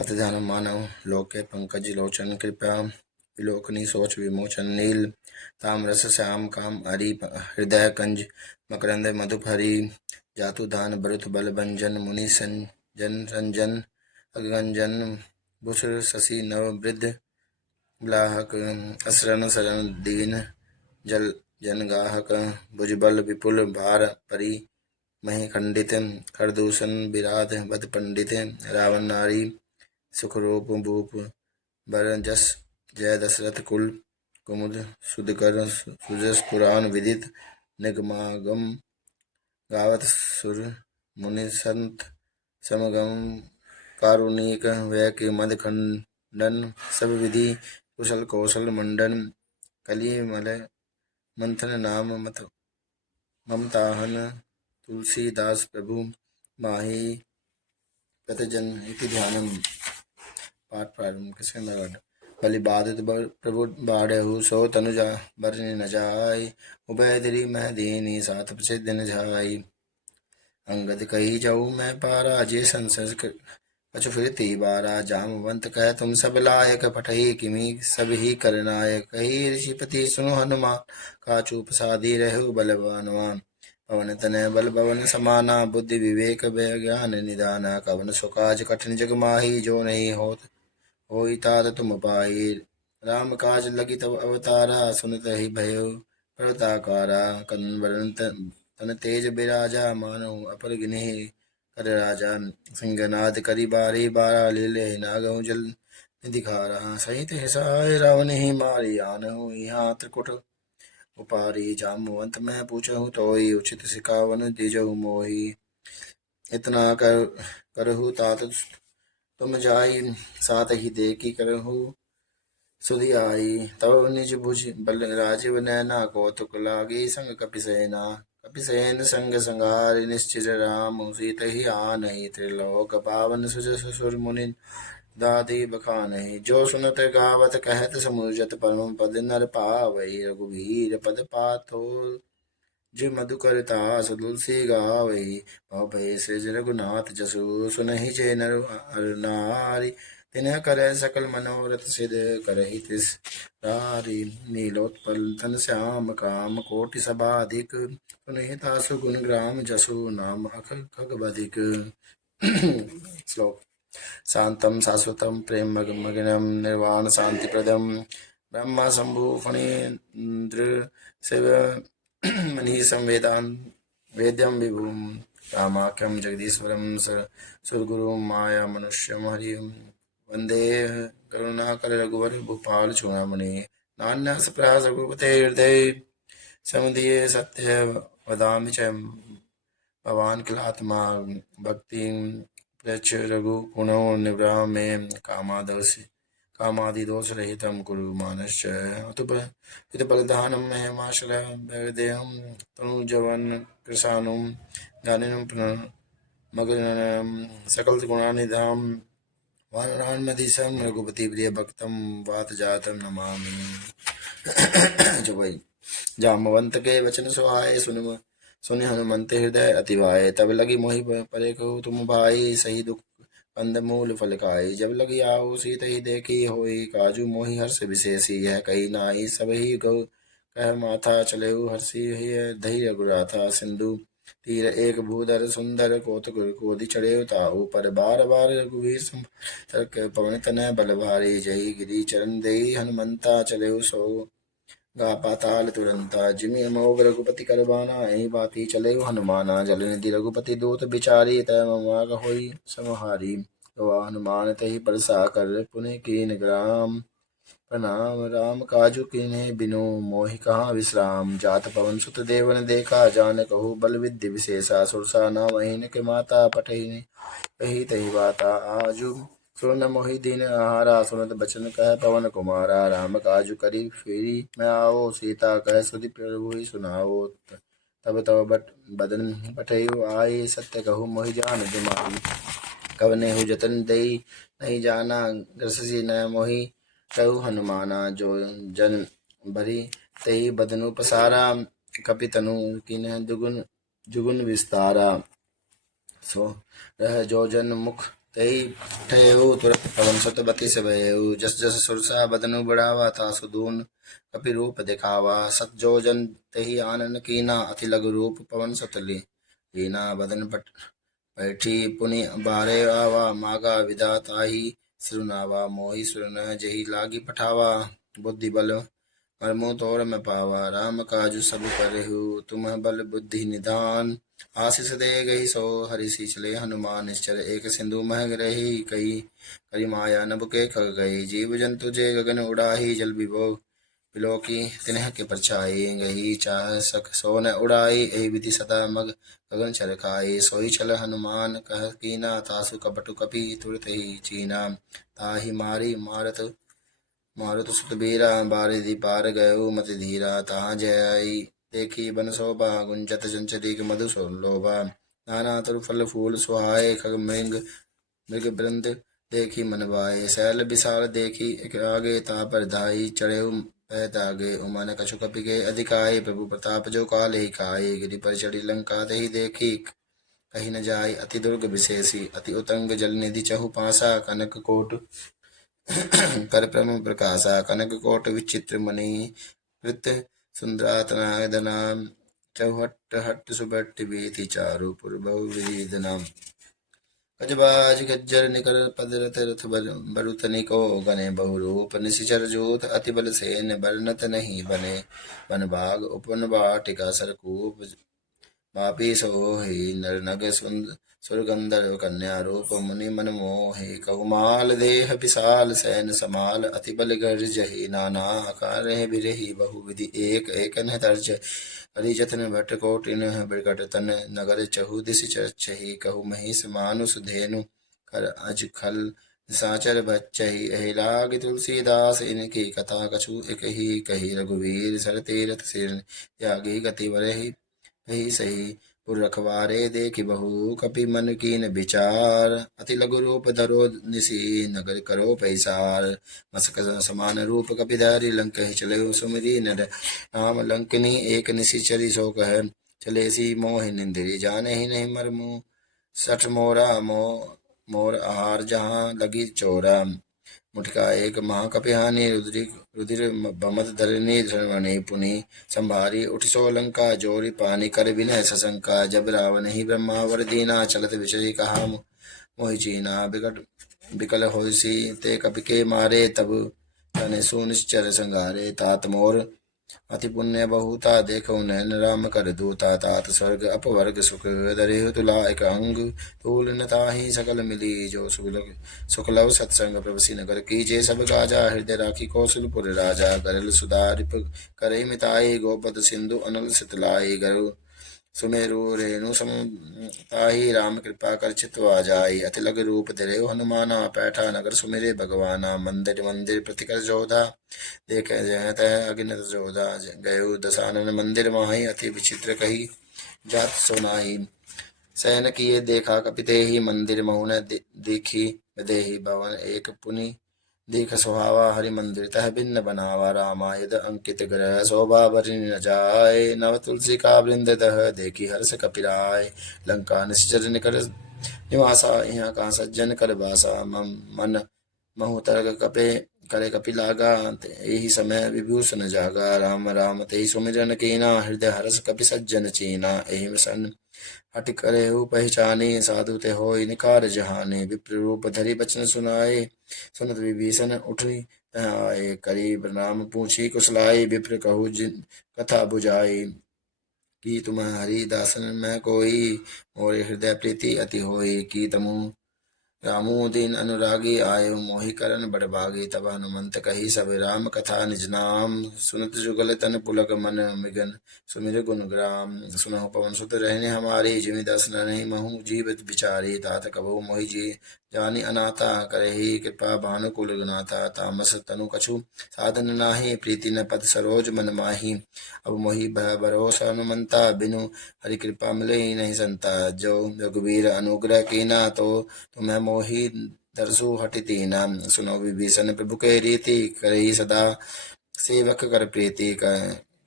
अत ध्यान मानव लोके पंकज लोचन कृपया विलोकनी सोच विमोचन नील ताम्रस श्याम काम हरि हृदय कंज मकरंद मधुप हरि जातु दान बरुत बल भंजन मुनि संजन रंजन अगंजन बुसर शशि नव वृद्ध ब्लाहक असरण शरण दीन जल जनगाहक भुजबल विपुल भार परि मही खंडित खरदूषण विराध बद पंडित रावण नारी सुखरूप भूप बर जस जय दशरथ कुल कुमुद सुधकर सुजस पुराण विदित निगमागम गावत सुर मुनि संत समगम कारुणिक वै के मद खंडन सब विधि कुशल कौशल मंडन कली मल मंथन नाम मत ममताहन तुलसीदास प्रभु माही प्रतिजन इति ध्यानम। पाठ प्रारंभ। किसके बलि बाधित प्रभु बाढ़हु सो तनुजा बरनि न जाय उभय दिरि मह दीनी साथ प्रसिद्ध न जाय अंगद कही जाऊ मैं पारा जे संसस कछु फिरती बारा जामवंत कह तुम सब लायक पठही किमी सब ही करनायक कही ऋषिपति सुनो हनुमान काचू प्रसादी रहु बलवानवान पवन तनय बल भवन समाना बुद्धि विवेक ज्ञान निदाना कवन सुकाज कठिन जग माही जो नहीं होत होई तात तुम पाई राम काज लगी तब अवतारा सुनत ही भयो प्रताकारा कनवरन तन तेज बिराजा मानो अपर गिने कर राजा सिंहनाद करी बारी बारा लीले नागहु जल दिखारा सहित हिसाय रावण ही मारी आनहु यहाँ त्रिकुट उपारी जामवंत मैं पूछहु तोई उचित सिखावन दिजहु मोही इतना करहु तात तुम जाई साथ ही देखी करहु सुधि आई तब निज भुज बल राजीव नैना कौतुक लागी संग कपिसेन संग संहारि निश्चित राम सीत ही आनहि त्रिलोक पावन सुजस सुर मुनि दादी बखानहि जो सुनत गावत कहत समुझत परम पद नर पावई रघुवीर पद पाथो जी मधुकर तास तुलसी गावई भय सृज रघुनाथ जसु सुनहि जे नर नारी तिन्ह करे सकल मनोरथ सिद्ध करहि तिस रारी नीलोत्पल तन श्याम काम कोटि सभाधिक सुनहि तासु गुण ग्राम जसु नाम अख खगबधिक। श्लोक। शांतं शाश्वतं प्रेम मग्नं निर्वाण शांति प्रदम ब्रह्मा शंभु फणीन्द्र शिव मनीषं वेद्यं विभुं रामाख्यं जगदीश्वरं सुरगुरुं माया मनुष्यं हरिं वंदे करुणाकर रघुवर भूपाल चूड़ामणि नान्यास प्रयास रघुपते हृदय समुदीय सत्य वदामि च भवान् किलात्मा भक्ति प्रच रघु गुणो निवृह मे कामादि दोष रहितं कुरु मानश्च अतुप बलधानं महिमाशल भगदेहं तनुजवन कृशानुं ज्ञानिनं मग्नं सकल गुणानिधाम वानरान्मधीशं रघुपति प्रिय भक्तं वात जातं नमामि। जो भाई जामवंत के वचन सुहाए सुनि हनुमंत हृदय अतिवाए तब लगी मोहि परे कहू तुम भाई सही दुख कंद मूल फल खाई जब लगी आओ सीत ही देखी होई काजू मोहि हर्ष विशेषी यह कही नाई सब ही गौ कह माथा चले हर्षी धैर्य रघुराथा सिंधु तीर एक भूधर सुंदर कौतुक कोदि चढ़े ताऊ पर बार बार रघुवीर तर्क पवन तनय बल भारी जय गिरी चरण देई हनुमंता चले सो गा पाताल तुरंता जिमि अमोघ रघुपति करबाना यही बाती चले हनुमाना जल निधि रघुपति दूत बिचारी तय ममाग होई समहारी तो हनुमान तही बरसा कर पुनः कीन ग्राम प्रणाम राम काजु कीन्हे बिनु मोहि कहाँ विश्राम जात पवन सुत देवन देखा जान कहू बल विद्य विशेषा सुरसा नाम अहीन के माता पठही कही तही बाता आजु सुन मोहि दीन आहारा सुनत बचन कह पवन कुमारा राम काजु करी फेरी मैं आओ सीता कह सुधि प्रभु ही सुनाओ तब तब बदन पठयु आए सत्य कहू मोहि जान दिमाही कवने हु जतन दई नहीं जाना ग्रससी न मोहि कहु हनुमाना जो जन भरी तही बदनु पसारा कपि तनु किन्ह दुगुन जुगुन विस्तारा सो रह जो जन मुख तई ठहु तुरत पवन सुत बति से भयउ। जस जस सुरसा बदनु बढ़ावा, तासु दून कपि रूप दिखावा। सत जो जन तही आनन कीना, अति लघु रूप पवन सुत लीना। बदन पट बैठी पुनि बारे आवा, मागा विदा ताही सिरुनावा। मोहि सुर न जही लागी पठावा, बुद्धि बल मरमु तोर में पावा। राम काजु सब करहु, तुम बल बुद्धि निधान। आशीष दे गई सो हरि सींचले हनुमान। निश्चर एक सिंधु मह रही, कही करी माया नभ के खग गई। जीव जंतु जे गगन उड़ाही, जल विभो बिलोकी तिन्ह के परछाई। गही चाह सक सो न उड़ाई, एहि विधि सदा मग गगन चर खाई। सोई छल हनुमान कह कीना, तासु कपटु कपि तुरत ही चीना। ताहि मारी मारुत सुत बीरा, बारिधि पार गयो मति धीरा। तहाँ जय देखी बन शोभा, गुंजत चंचरीक मधु लोभा। नाना तुर फल फूल सुहाए, खग मृग मृग वृंद देखी मन भाए। शैल विशाल देखी एक आगे, तापर धाई चढ़े पै तागे। उमन कछु कपि के अधिकाई, प्रभु प्रताप जो काल ही खाए। गिरि पर चढ़ी लंका तही देखी, कहीं न जाय अति दुर्ग विशेषी। अति उतंग जल निधि चहु पासा, कनक कोट कर प्रम प्रकाशा। कनक कोट विचित्र मणि कृत सुंदरातनायदना। चौहट हट सुबट बीति, चारु पुर बहु विधि। गजबाज गज्जर निकर पदरत रथ बरुत निको गने। बहुरूप निशिचर जोत, अति बल सेन बरनत नहीं बने। वन भाग उपवन वाटिका, सरकूप बापी सोहि। नर नग सुरगंधर्व कन्या, रूप मुनि मन मोहि। कहुमाल देह विशाल, सैन समाल अति बल गर्जहि। नाना आकार बिरहि, बहु विधि एक एकन तर्ज। करी जतन भट कोटिन बिकट तन, नगर चहु दिशि चरछहि। कहु महिष मानुष धेनु, कर अज खल साचर बच्चहि। एहि लागी तुलसीदास, इनकी कथा कछु एक ही कही। रघुवीर सर तीरथ सिर, त्यागी गति बरहि ही सही। पुर रखवारे देखि बहु, कपि मन कीन विचार। अति लघु रूप धरो निसी, नगर करो पैसार। मसक समान रूप कपिधारी, लंक ही चले सुमिरी नर। राम लंकनी एक निशिचरी, सो कह चले सी मोहि निंदिरी। जाने ही नहीं मरमु सठ मोरा, मोर आहार जहाँ लगी चोरा। मुठिका एक महाकपिहानि, रुधिर बमत धरनी। धरवणी पुनि संभारी, उठ सो लंका जोरी पानी। कर विनय सशंका, जब रावण ही ब्रह्मावर दीना। चलत विषय कहा मोहि चीना, बिकल होइसी ते कपि के मारे। तब तने सुनिश्चर संगारे, तात मोर अति पुण्य बहुता। देखो नैन राम कर दूता, तात स्वर्ग अपवर्ग सुख। दरेहु तुला एक अंग, तूल न ताहि सकल मिली। जो सुखलव सत्संग प्रभु नगर कीजे। सब काजा हृदय राखी, कौशलपुर राजा। गरल सुधारिप करई मिताई, गोपद सिंधु अनल सितलाई। गरु सुमेरु रेणु सम ताहि, राम कृपा कर चितवा जाई। अति लग रूप धरे हनुमाना, पैठा नगर सुमिरे भगवाना। मंदिर मंदिर प्रतिकर जोधा, देखे जय तह अगिनत जोधा। गयो दशानन मंदिर माही, अति विचित्र कही जात सुनाई। सैन किए देखा कपिते ही, मंदिर महुन देखी देहि। भवन एक पुनि देख सुहावा, हरि मंदिर तह भिन्न बनावा। रामायद अंकित ग्रह, शोभा बरि न जाय। नव तुलसी का वृंद दह, देखी हर्ष कपिराय। लंका निश्चर निकर निवासा, यहाँ का सज्जन कर बासा। मन महु तरग कपे करे कपि लागा, यही समय विभूषण जागा। राम राम तेहि सुमिरन कीना, हृदय हर्ष कपि सज्जन चीना। एहि सन हट करेहु पहचानी, साधु ते होय निकार जहानी। विप्र रूप धरि बचन सुनाए, सुनत विभीषण उठि तह आए। करी प्रणाम पूछी कुशलाई, विप्र कहु जिन कथा बुझाई। की तुम हरि दासन में कोई, मोरे हृदय प्रीति अति होई। की तमु रामू दीन अनुरागी, आयो मोहि करन बड़ भागी। तब हनुमंत कही सब राम कथा, निज नाम सुनत जुगल तन पुलक। मन मिगन सुमिर गुण ग्राम, सुनहु पवन सुत रहने हमारी। जिमि दस नहीं महु जीवित बिचारी, तात कबहु मोहि जी जानी अनाथा। करही कृपा भानुकुल गुनाथा, तामस तनु कछु साधन नाही। प्रीति न पद सरोज मन माही, अब मोहि भय भरोसा हनुमंता। बिनु हरि कृपा मिले ही नहीं संता। जो रघुवीर अनुग्रह कीना, तो तुम्हें मोहि दरसु हटि तीना। सुनो विभीषण प्रभु के रीति, करही सदा सेवक कर प्रीति।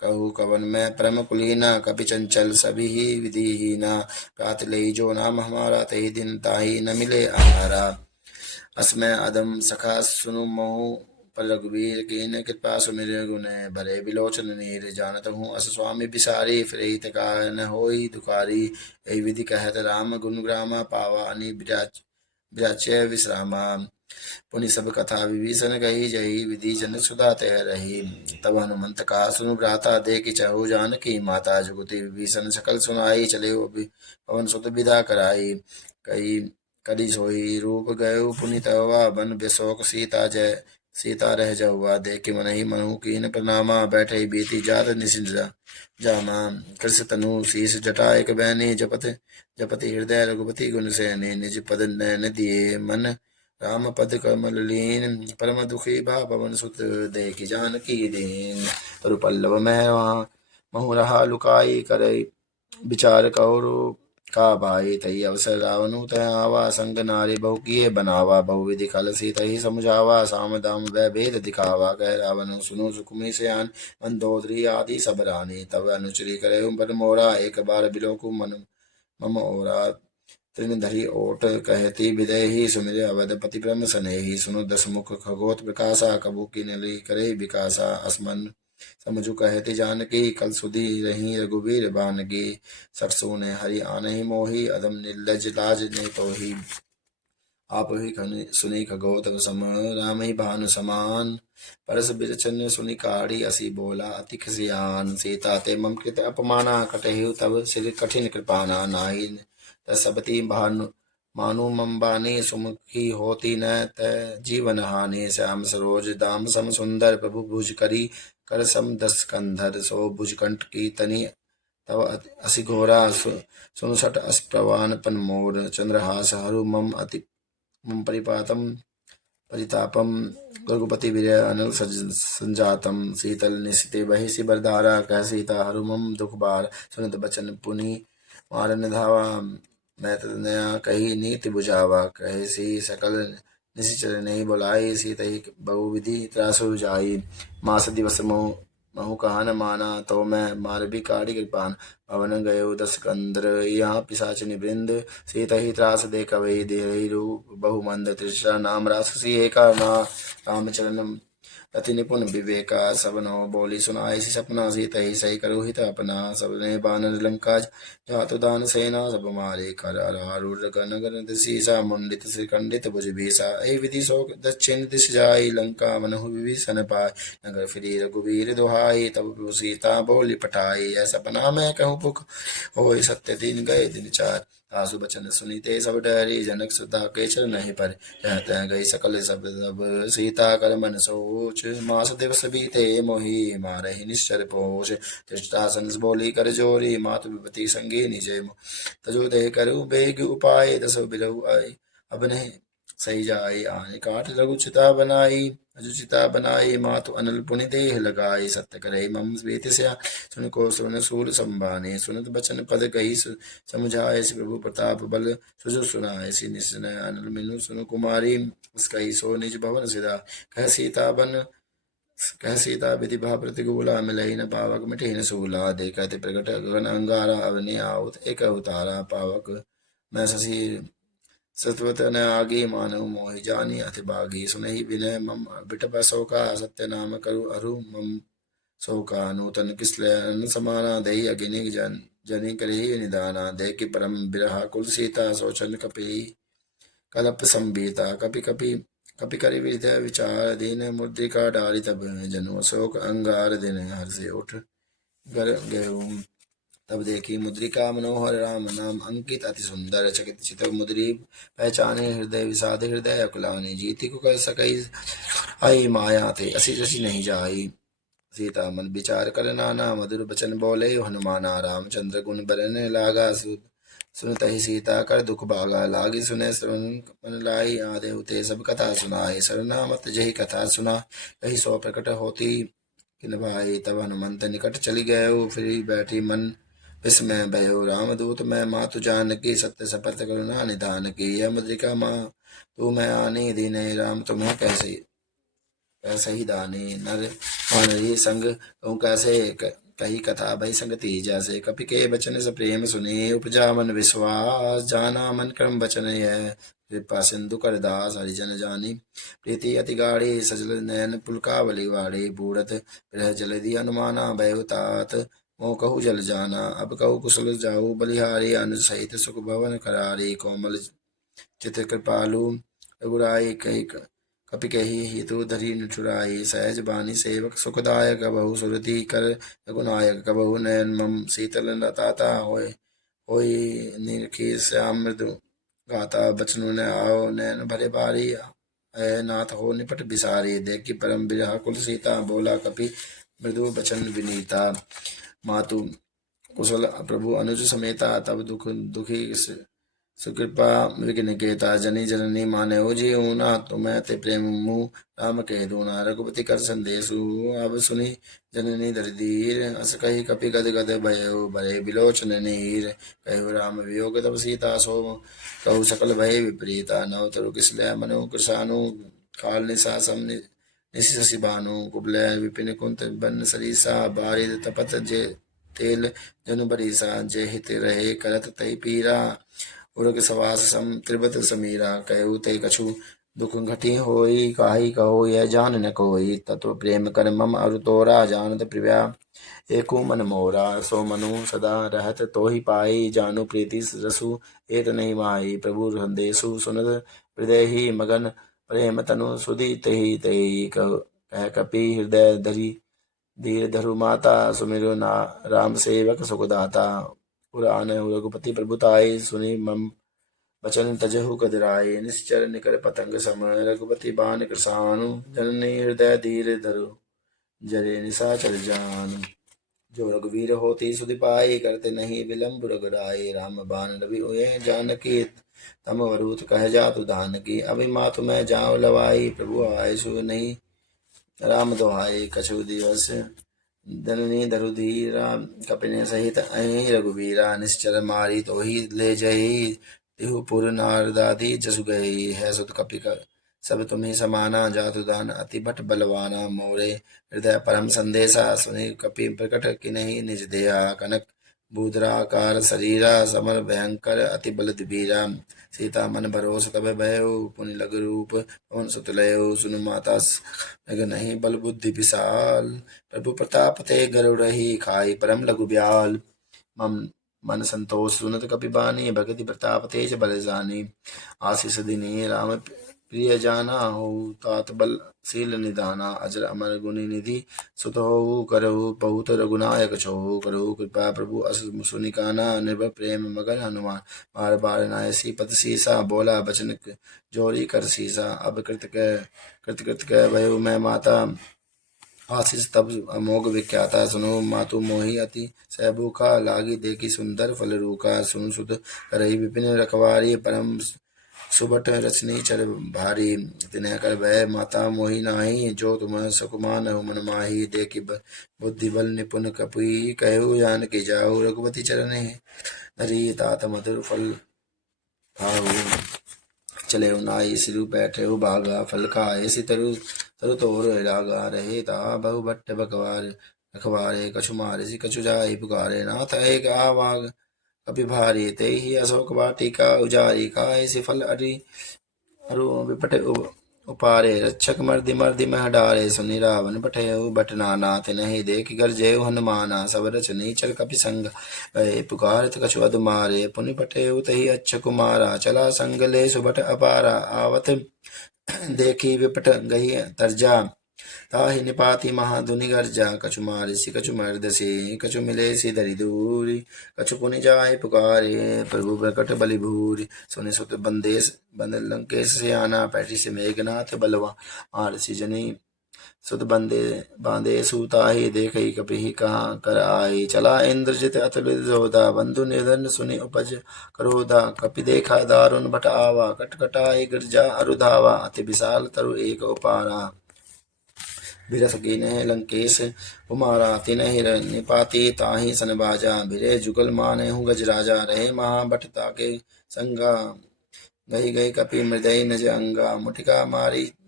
कहू कवन में परम कुलीना, कपि चंचल सभी ही विधिहीना, प्रात ले जो नाम हमारा, तही दिन ताही न मिले आहारा। असमय अदम सखा सुनु मोहु, पर रघुवीर कीन कृपा सुमिर गुण, भरे बिलोचन नीर जानत हूँ अस स्वामी बिसारी, फिर न होई दुखारी। यही विधि कहत राम गुण ग्रामा, पावा अनि विराच्य विश्रामा। पुनि सब कथा विभीषण कही, जही विधि जनक सुधा तह रही। तब हनुमंत कहा सुनु भ्राता, देख चहु जानकी माता, जुगति विभीषण सकल सुनाई, चले पवन सुत विदा कराई। कई करी सोई रूप गयो पुनि तवा, बन बेशोक सीता जय सीता रह जाऊआ, देख मन ही मनहु कीन प्रणामा, बैठे बीती जात निसिंजा जामा। कृष तनु शीस जटा एक बैनी, जपति हृदय रघुपति गुण सैनी, निज पद नयन दिए मन, राम पद कमल लीन, परम दुखी भा पवन सुत, देखि जानकी दीन। तरु पल्लव मैं महु रहा लुकाई, करे विचार कौरु का भाई, तही अवसर रावणु तय आवा, संग नारी बहु किए बनावा, बहुविधि खल सीत ही समुझावा, साम दाम वै भेद दिखावा। कह रावण सुनो सुखमी सयान, मंदोदरी आदि सब रानी, तब अनुचरी करे बन मोरा, एक बार बिलोकु मन मम ओरा। तृण धरी ओट कहती विदेही, सुमिर अवधपति ब्रह्म सनेही, सुनो दस मुख खगोत प्रकाशा, कबू की नली करे विकासा। असमन समझु कहती जानकी, कल सुधी रही रघुवीर बानगी, सठ सुने हरि आनहि मोही, अदम निर्लज लाज नहीं तोही। आप ही सुनी खगोत सम, राम ही भानु समान, परस बिरचन सुनि काढ़ी, असी बोला अति खिसियान। सीता ते मम कृत अपमाना, कटहु तब सिर कठिन कृपाना, नाहि सबती भानु मानु मम बानी, सुमुखी होती न त जीवन हानि। श्याम सरोज दाम सम सुंदर, प्रभु भुज करी कर सम दस कंधर, सो भुज कंठ की तनि तव असी घोरा, सुनु सट अस प्रवान पन मोर। चंद्रहास हरु मम अति मम परिपातम परितापम, रघुपति विरय अनल संजातम। शीतल निशिते बहि सिबरधारा, कह सीता हरु मम दुख बार, सुनत बचन पुनि मारन धावा। मैं तनया कही नीति बुझावा, कहे सी सकल निशिचर नहीं बुलाई, सीत ही बहुविधि त्रासु जाई। मास दिवस महु कहा न माना, तो मैं मार भी काढ़ी कृपान। पवन गयो दस कंदर, यहाँ पिशाचिनी वृंद, सीत ही त्रास दे कवि दे रूप बहु मंद। तृषा नाम राक्षसी एका ना, रामचरण अति निपुण विवेका, सब नो बोली सुनाई सी सपना, सीत ही सही करो हित अपना। सबने बानर लंका जातु दान सेना, सब मारे कर आरूढ़ गण गण दिशीसा, मुंडित श्रीखंडित भुज भीसा। ऐ विधि शोक दक्षिण दिश जाई, लंका मनहु विभीषण पाय, नगर फिरी रघुवीर दुहाई। तब प्रभु सीता बोली पठाई, ऐसा सपना मैं कहूँ पुख, होय सत्य दिन गए दिन चार। आसु बचन सुनीते सब डरी, जनक सुता के चरण ही पर, कहते गई सकल सब तब सीता कर मन सोच। मास दिवस बीते मोहि, मारहि निश्चर पोष। धृष्टासन बोली कर जोरी, मातु विपति संगी निजे तजो दे करु बेग उपाय, दस बिरहु आई अब नहीं सही जाई। आने काट लघु चिता बनाई, अजुचिता बनाई, मातु अनल पुनि देह लगाई। सत्य करे मम प्रीति स्या, सुन को सुन सूर संबाने, सुनत बचन पद कही समुझाए। प्रभु प्रताप बल सुजु सुनाए, सी निश्चय अनल मिनु सुन कुमारी, उसकई सो निज भवन सिधा। कह सीता बन कह सीता विधि भा प्रतिकूला, मिलई न पावक मिटहि न सूला। देखत प्रगट गगन अंगारा, अवनि आवत एक अवतारा। पावक मैं शशि सत्वत न आगी, मानव मोहि जानी अति बागी। सुनहि विनय मम बिटप शोका, सत्य नाम करु अरु मम शोका। नूतन किसलयन समाना, दही अगिनि जनि करहि निदाना। देखि परम बिरहा कुल सीता, सोचन कपि कलप संबीता। कपि करि हृदय विचार, दीन मुद्रिका डारी तब जनु। अशोक अंगार दिन हर्षे उठ गर गयो, तब देखी मुद्रिका मनोहर, राम नाम अंकित अति सुंदर। चकित चित मुद्री पहचाने, हृदय विषाद हृदय अकुलाने। जीति को कह सकई आई, माया थे असी जसी नहीं जाई। सीता मन विचार कर नाना, मधुर बचन बोले हनुमाना। रामचंद्र गुण बरन लागा, सुनत ही सीता कर दुख भागा। लागी सुने श्रवण मन लाई, आधे उते सब कथा सुनाए। सरनामत जही कथा सुना, कही सो प्रकट होती किन भाई। तब हनुमंत निकट चली गयो, फिर बैठी मन विस्मय भयो। रामदूत मैं मातु जानकी, सत्य सपथ करुणा निधान की। यह मुद्रिका माँ तू मैं आनी, दीने राम तुम्हें कैसे कैसे ही दानी। नर वानरी संग कहूँ कैसे कही कथा भई संगति जैसे कपि के बचन से प्रेम सुने उपजा मन विश्वास जाना मन क्रम बचन यह कृपा सिंधु कर दास हरिजन जानी प्रीति अति गाढ़ी सजल नयन पुलकावली वाड़ी बूढ़त ग्रह जलधि अनुमाना बहुतात मोह कहु जल जाना अब कहु कुशल जाऊ बलिहारी अनुज सहित सुख भवन करारी कोमल चित कृपालु रघुराई कई कपि कही हेतु धरी निठुराई सहज बानी सेवक सुखदायक बहु सुरति कर रघुनायक कबहु नयन मम शीतल लताता होय निरखी श्याम मृदु गाता बचनु न आओ नयन भरे बारी अय नाथ हो निपट बिसारी देखी परम बिरहा कुल सीता बोला कपि मृदु बचन विनीता मातु कुशल प्रभु अनुज समेता तब दुखी सुकृपा विघ्न केता जनी जननी माने ओ जी ऊना तुम्हें ते प्रेम मुँह राम कह दूना रघुपति कर संदेशु अब सुनी जननी धरधीर अस कही कपि गद गद भयो भरे बिलोचन नीर कहो राम वियोग तब सीता सो कहु सकल भय विपरीता नव तरु किसलय मनु कृषानु काल निशा सम निशि भानु कुबलय विपिन कुंत बन सरीसा बारिद तपत जे तेल जनु बरीसा जे हित रहे करत तई पीरा उरग सवास सम त्रिबत समीरा कहु ते कछु दुख घटी होई काहि कहो यह जान न कोई तत्व प्रेम कर मम अरु तोरा जानत प्रिया एको मन मोरा सो मनु सदा रहत तो ही पाई जानु प्रीति रसु एक नहीं माई प्रभु संदेशु सुनत हृदय ही मगन प्रेम तनु सुधि तेहि तेहि कह कपि हृदय धरी धीर धरु माता सुमिरु ना राम सेवक सुखदाता पुराण रघुपति प्रभुताई सुनी मम बचन तजहु कदराए निश्चर निकर पतंग सम रघुपति बान कृषाणु जननी हृदय धीर धरु जरे निशाचर जान जो रघुवीर होती सुधि पाई करते नहीं विलंब रघुराई राम बान रवि उये जानकी तम वरुत कह जातु दान की अभी मातु मैं जाऊं लवाई प्रभु आय सु नहीं राम दोहाई कछु दिवस जननी धरुधीरा कपिने सहित अहि रघुवीरा निश्चर मारी तो ही ले जही तिहु पुर नारदादी जसु गई है सुत कपि सब तुम्हें समाना जातु दान अति भट बलवाना मोरे हृदय परम संदेशा सुनि कपि प्रकट कि नहीं निज देहा कनक बूधराकार शरीरा समर भयंकर अति बल दिबीरा सीता मन भरोस तब भयो पुनि लग रूप पवन सुत लयो सुन माता लग नहीं बल बुद्धि विशाल प्रभु प्रताप ते गरुड़ रही खाई परम लघु ब्याल मम मन संतोष सुनत कपि बानी भगति प्रताप तेज बल जानी आशीष दिनी राम प्रिय जाना हो तात बल शील निदाना अजर अमर गुणी निधि सुत हो करहु बहुत रघुनायक छो करहु कृपा प्रभु अस सुनिकाना निर्भर प्रेम मगन हनुमान बार बार नायसी पत सीसा बोला बचन जोरी कर सीसा अब कृत कह भयो मैं माता आशीष तब अमोघ विख्याता सुनो मातु मोहि अति सहभूखा लागी देखी सुंदर फल रूखा सुन सुत करही विपिन रखवारी परम सुबट रचनी चर भारी तिन्ह कर भय माता मोहि नाही जो तुम सुकुमान हो मन माही देखी बुद्धि बल निपुण कपी कहु जान की जाऊ रघुपति चरण धरी तात मधुर फल खाऊ चले नाई सिरु बैठे भागा फल खाए सि तरु तरु तोर लागा रहे ता बहु भट्ट बकवार रखवारे कछु मारे सि कछु जाई पुकारे नाथ एक आवाग कपि भारी ते ही अशोक वाटिका उजारी खाए सि फल अरु विपट उपारे रक्षक मर्दि मर्दि मह डारे सुनि रावण पठेउ बट नाना तिनहि देख घर जय हनुमाना सब रचनी चल कपि संग भय पुकारत कछु अधु मारे पुनि पठेउ तहि अच्छ कुमारा चला संग ले सुबट अपारा आवत देखी विपट गही तरजा ताहि निपाति महाधुनि गर्जा कछु मारिसि कछु मर्दसि कछु मिलेसि धरि दूरी कछु पुनि जाय पुकारे प्रभु प्रकट बलि भूरि सुनि सुत बंदेश बंद लंकेश से आना पैठी से मेघनाथ बलवा मारसी जनी सुत बंदे बांधे सूताहि देखई कपिहि कहाँ कर आई चला इंद्रजित अतुलित जोधा बंधु निर्धन सुनि उपज क्रोधा कपि देखा दारुण भट आवा कटकटाई गिरजा अरुधावा अति विशाल तरु एक उपारा बिरस कीने लंकेश कुमारा तिनहि निपाति ताहि सन बाजा भिरे जुगल माने हूँ गज राजा रहे महाभट ताके संगा गई गई कपि मृदय नज अंगा मुटिका मारी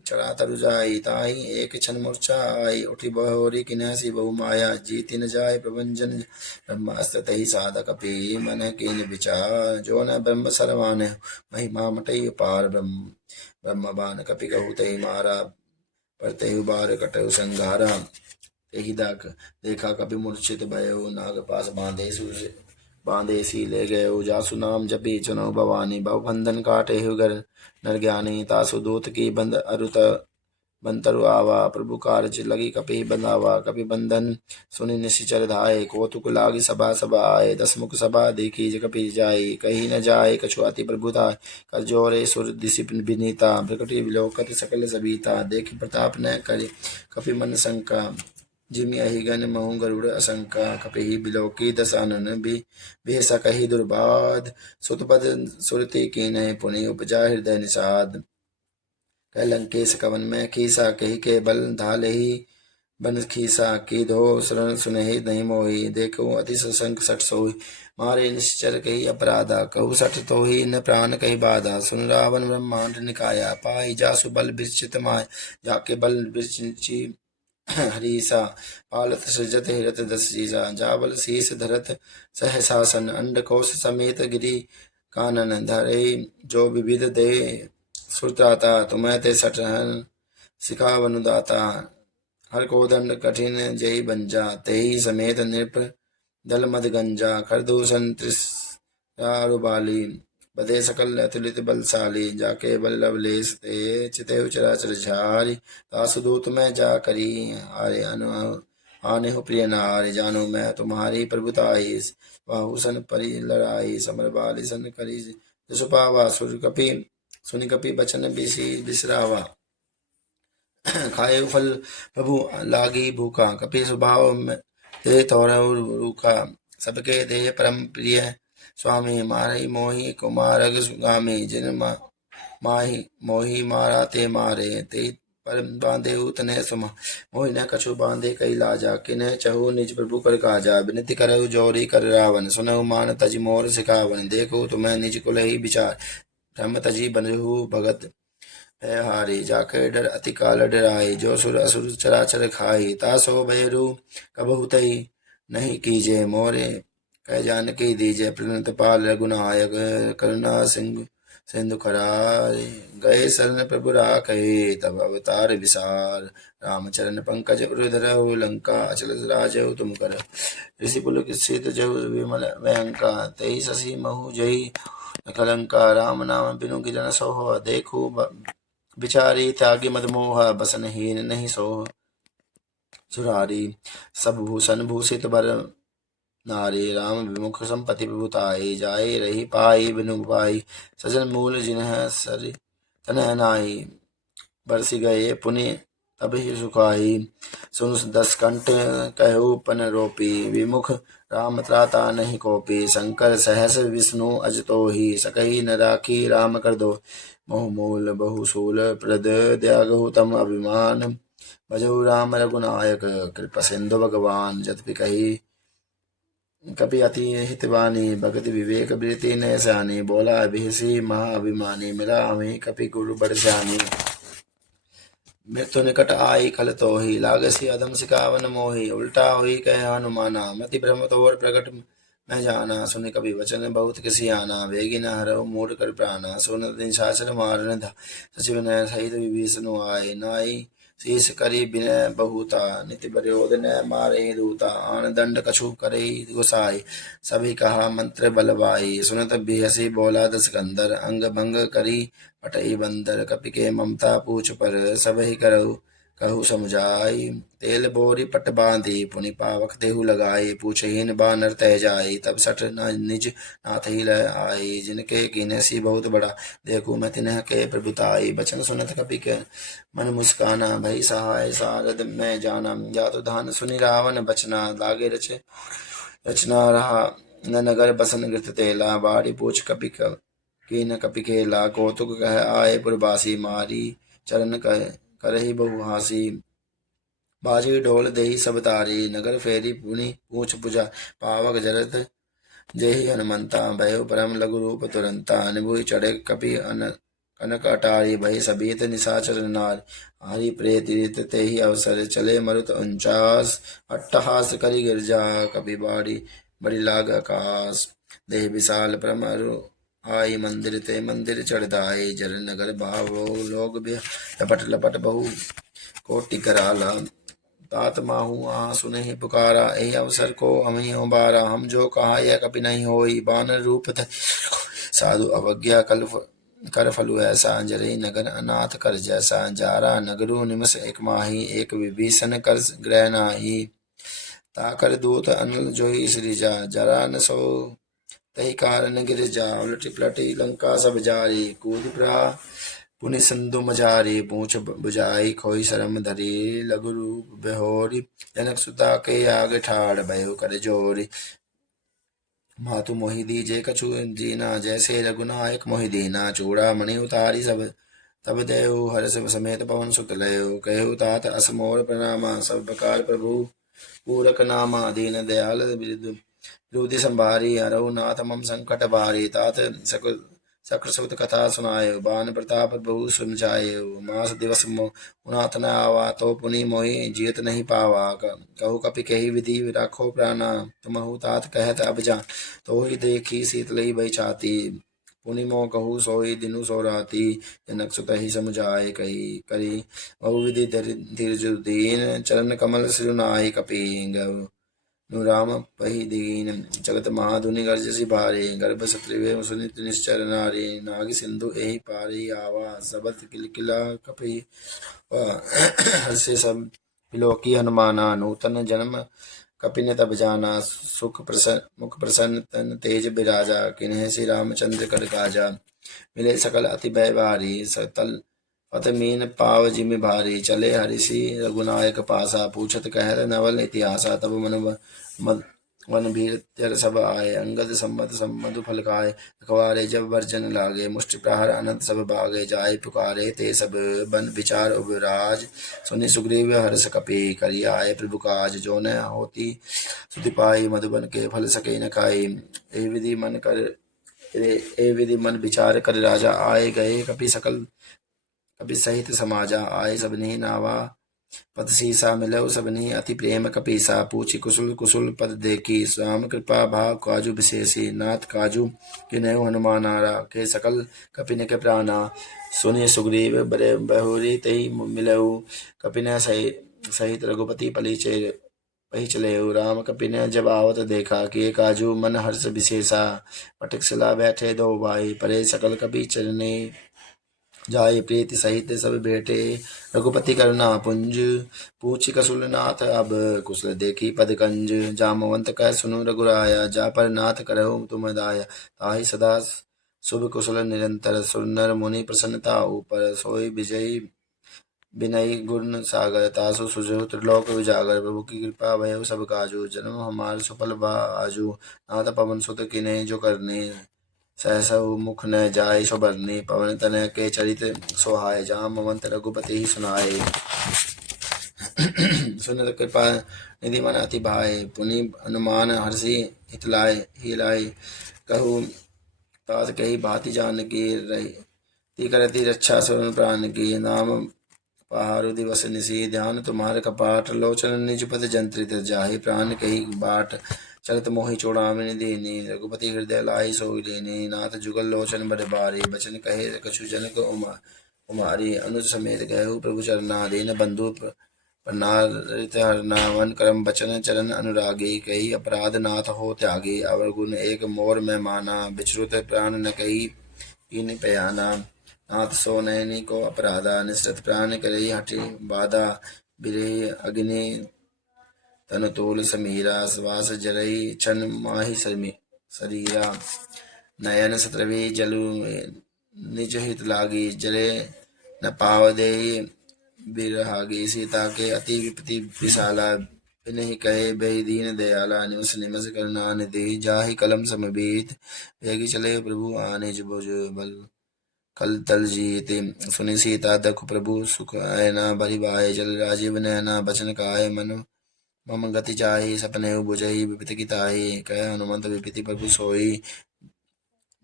चढ़ा तरु जाई, ताही एक छन मूर्छा आई, उठी बहोरी किन्हसी बहु माया, जीति न जाय प्रभंजन ब्रह्मास्त्र तही साधक पी, मन कीन विचार, जो न ब्रह्म सर्वान महिमा मटई पार, ब्रह्म बान कपि कहु तही मारा, पर तेहु बार कटहु संघारा, तेहि देखा कपि मूर्छित भयो, नाग पास बांधे सी ले गयो, जासु नाम जपी चुनो भवानी, भव बंधन काटे गर नर ज्ञानी, तासु दूत की बंद अरुत बंतरु आवा, प्रभु कार्य लगी कपि बंधावा, कपि बंधन सुनि निशिचर धाये, कौतुक लागी सभा सभा आए, दसमुख सभा देखी कपि जाई, कहीं न जाए कछु अति प्रभुता, कर जोरे सुर दिशि विनीता, प्रकटि विलोकत सकल सबीता, देखि प्रताप न करि कपि मन शंका, जिमि अहिगन महु गरुड़ असंका, कपिहि बिलोकी दसानन बेस कही दुर्बाध, सुतपद सुरति कीनहि पुनि उपजा हृदय निषाद, कह लंकेश कवन में खीसा, कही के बल धालेहि बन खीसा, की धो शरण सुनहि नहीं मोहि, देखो अति संक सठ सोहि, मारे निश्चर कही अपराधा, कहु सठ तो ही न प्राण कही बाधा, सुन रावण ब्रह्मांड निकाया, पाई जासु बल विचित माय, जाके बल विचिची हरीसा, पालत सृजत हिरत दसीसा, जाबल शीस धरत सहसासन, अंडकोश समेत गिरी कानन, धरे जो विविध दे सुरत्राता, तुम्हें ते सठहन सिखावनुदाता, हर को दंड कठिन जय बंजा, तेहि समेत नृप दल मद गंजा, खरदूषण त्रिशारुबाली, बधे सकल अतुलित बलशाली, जाके बल लवलेश ते चिते चराचर झारी, तासु दूत में जा करी आरे आने हो प्रिय नारी, जानो मैं तुम्हारी प्रभुताई, बाहुसन परि लड़ाई, समर बाली सन करी जसुपावा, सुर कपि सुनि कपि बचन बिसरावा, खाए फल प्रभु लागी भूखा, कपि स्वभाव में दे तोरव रूखा, सबके दे परम प्रिय स्वामी, मारई मोहि कुमारग सुगामी, जिन माही मोहि मारा ते मारे, ते पर बांधे तने सुमा, मोहि न कछु बांधे कई लाजा, किन्ह चहु निज प्रभु कर काजा, विनति करहु जोरी कर रावण, सुनहु मान तज मोर सिखावन, देखो तुम्हें निज कुल ही विचार, ब्रह्म तजी बनहु भगत है हारी, जाके डर अति काल डराई, जो सुर असुर चराचर खाई, तासो भैरू कबहु तई नहीं कीजे, मोरे कह जान की दीजे, प्रणत पाल रघुनायक, करुणा सिंह सिंधु खराय, गए शरण प्रभु राखे, तब अवतार विसार, रामचरण पंकज उधरहु, लंका अचल राजहु तुम कर, ऋषि पुल किसित जहु विमल भयंका, तेहि शशि महु जही कलंका, राम नाम बिनु गिरन सोह, देखो बिचारी त्यागी मद मोह, बसन हीन नहीं सोह, सुरारी सब भूषण भूषित बर नारी, राम विमुख संपत्ति प्रभुताई, जाए रही पाई बिनु पाई, सजन मूल जिन्ह सरि तनह नाई, बरसी गए पुनि तब ही सुखाई, सुन दस कंठ कहु पन रोपी, विमुख राम त्राता नहीं कोपी, शंकर सहस विष्णु अज तो ही, सकही न राखी राम कर दो, मोह मूल बहुशूल प्रद त्यागहु तम अभिमान, भजहु राम रघुनायक, कृपा सिंधु भगवान, जत कही कपि अति हितवानी, भगति विवेक वृत्ति न सानी, बोला अभिषी महाअभिमानी, मिला हमें कपि गुरु बरसानी, मृत्यु निकट आई खल तो ही, लागसी अधम सिकावन मोही, उल्टा हुई कह हनुमाना, मति भ्रम तोर प्रकट मैं जाना, सुनि कपि वचन बहुत किसी आना, वेगी न हरहु मूढ़ कर प्राणा, सुन निशाचर मारन धा, सचिव न सहित विभीषण आए, नाई शीस करी विनय बहुता, निति बरयोध न मारे दूता, आन दंड कछु करे गुसाई, सभी कहा मंत्र बलवाई, सुनत बिहसी बोला दस कंदर, अंग भंग करी पटई बंदर, कपि के ममता पूछ पर, सब ही करहु कहु समुझाई, तेल बोरी पट बांधी, पुनि पावक देहु लगाई, पूछहीन बानर तह जाई, तब सठ निज नाथ ही लय आई, जिनके कीने सी बहुत बड़ा, देखू मैं तिन्ह के प्रभुताई, बचन सुनत कपि के मन मुस्काना, भई सहाय सारद में जाना, जातु धान सुनि रावण बचना, लागे रचना रहा न नगर बसन गृत तेला, बाड़ी पूछ कपि कीन कपि खेला, कौतुक कह आए पुरबासी, मारी चरण करही बहु हासी, बाजी ढोल देही सब तारी, नगर फेरी पुनि पूछ पुजा, पावक जरत जेहि हनुमंता, भयो परम लघु रूप तुरंता, निभुइ चढ़े कपि कनक अटारी भई सबीत निशाचर नार। हरि प्रेत रीत ते ही अवसर चले मरुत 49। अट्टहास करी गिरजा कभी बाड़ी बड़ी लाग आकाश। देह विशाल परम अरु आई मंदिर ते मंदिर चढ़दाई। जर नगर भावो लोग भी लपट लपट बहु कोटि कराला। तात माहू आ सुने ही पुकारा यही अवसर को हम ही बारा। हम जो कहा यह कभी नहीं होई बानर रूप साधु अवज्ञा कल कर फलु ऐसा। जरई नगर अनाथ कर जैसा। जारा नगरु निमस एक माही एक विभीषण कर ग्रह नाही। ताकर दूत अनल जोई सृजा जरा न सो तही कारण गिर जा। उलटी पलटी लंका सब जारी कूद प्रा पुनि संधु मजारी। पूछ बुझाई खोई शरम धरी लघु रूप बेहोरी। जनक सुता के आगे ठाड़ भयो कर जोरी। मातु मोहि दीजे कछु दीना जैसे रघुनायक मोहि दीना। चूड़ा मणि उतारी सब तब देव हर्ष समेत पवन सुत लयो। कहु तात असमोर प्रणामा सब प्रकार प्रभु पूरक नामा। दीन दयाल विरुद्धि संभारी हरहु नाथ मम संकट भारी। तात सकृत कथा सुनायो बान प्रताप बहु सुमझायो। मास दिवस मुनाथ न आवा तो पुनि मोहि जियत नहीं पावा। कहु कपि कही विधि राखो प्राणा तुमहु तात कहत अब जा। तो ही देखी शीतलई भई छाती पुनि मोह कहु सोई दिनु सो राती। जनक सुत ही समुझाए कही करी बहु विधि धीर दीन। चरण कमल सिरुनाई कपि राम पही दीन। जगत महाधुनि गर्जसि भारी गर्भ सत्रिवे सुनित निश्चर नारी। नाग सिंधु एहि पारी आवा सबत किलकिला कपि हर्षे सब विलोकी हनुमाना। नूतन जन्म कपिन तब जाना सुख प्रसन्न मुख प्रसन्न तन तेज बिराजा। किन्हीं श्री रामचंद्र कर काजा मिले सकल अति भय भारी। सतल पत मीन पाव जिमि भारी। चले हरिषि रघुनायक पासा पूछत कहत नवल इतिहासा। तब वन भीर तर सब आए अंगद सम्मत सम्मधु फल खाए। अखबारे जब वर्जन लागे मुष्टि प्रहार अनंत सब भागे। जाय पुकारे ते सब बन विचार उबराज। सुनि सुग्रीव हर्ष कपि करी आए प्रभु काज। जो न होती सुधि पाई मधुबन के फल सके न खाई। ए विधि मन विचार कर राजा आए गए कपि सकल कपि सहित समाजा। आए सबनी नावा पद सीसा मिलऊ सबनी अति प्रेम कपीसा। पूछी कुशल कुशल पद देखी राम कृपा भा काजू विशेषी। नाथ काजू किन्हु हनुमाना राखे सकल कपिन के प्राणा। सुनि सुग्रीव बड़े बहुरी तही मिलऊ कपिन सहित रघुपति पही चले। राम कपिन जब आवत देखा कि काजू मन हर्ष विशेषा। पटक सिला बैठे दो भाई परे सकल कपि चरने जाय। प्रीति सहित सब भेटे रघुपति करुणा पुंज। पूछी कसुल नाथ अब कुशल देखी पद कंज। जामवंत कह सुनु रघुराया जा पर नाथ करहु तुम दाया। ताहि सदा शुभ कुशल निरंतर सुरनर मुनि प्रसन्नता ऊपर। सोई विजयी विनय गुण सागर तासु सुजहु त्रिलोक विजागर। प्रभु की कृपा भयउ सब काजू जन्म हमार सफल आजू। नाथ पवन सुत किन्हीं जो करनी सहसा मुख न जाय सुबरनी। पवन तनय के चरित सोहाय जामवंत रघुपति ही सुनाए। सुनत कृपा निधि मन अति भाए। पुनि हनुमान हर्षि हित लाए कहु तात कही भांति जान की रही। ती करती रक्षा सुरन प्राण की। नाम पहारु दिवस निशी ध्यान तुम्हार कपाट। लोचन निज पद जंत्रित जाहि प्राण कही बाट। चलत मोहि चूड़ामणि दीनी रघुपति हृदय लाई सोई लेनी। नाथ जुगल लोचन बड़ बारी बचन कहे कछु जनक कुमारी। अनुज समेत गयहु प्रभु चरना दीन बंधु प्रणारित हरना। मन करम बचन चरण अनुरागी कही अपराध नाथ हो त्यागी। अवगुण एक मोर में माना बिचरुत प्राण न कही इन पयाना। नाथ सो नैनी को अपराधा निसृत प्राण करई हटि बाधा। बिरही अग्नि तनु तोल समीरा श्वास जरई छन माहि शरीरा। नयन सत्रवी जलु निज हित लागी जरे न पाव दे बिरहागी। सीता के अति विपति विशाला बिनहि कहे बही दीन दयाला। निमस निमस करुणा निधि जाहि कलम समबीत। भेगी चले प्रभु आने भुज बल कल तल जीत। सुनि सीता दखु प्रभु सुख आयना भरि भाई। जल राजीव नैना बचन काय मन मम गति जाहि। सपने बुझहि विपति की ताहि कह हनुमंत विपति प्रभु सोई।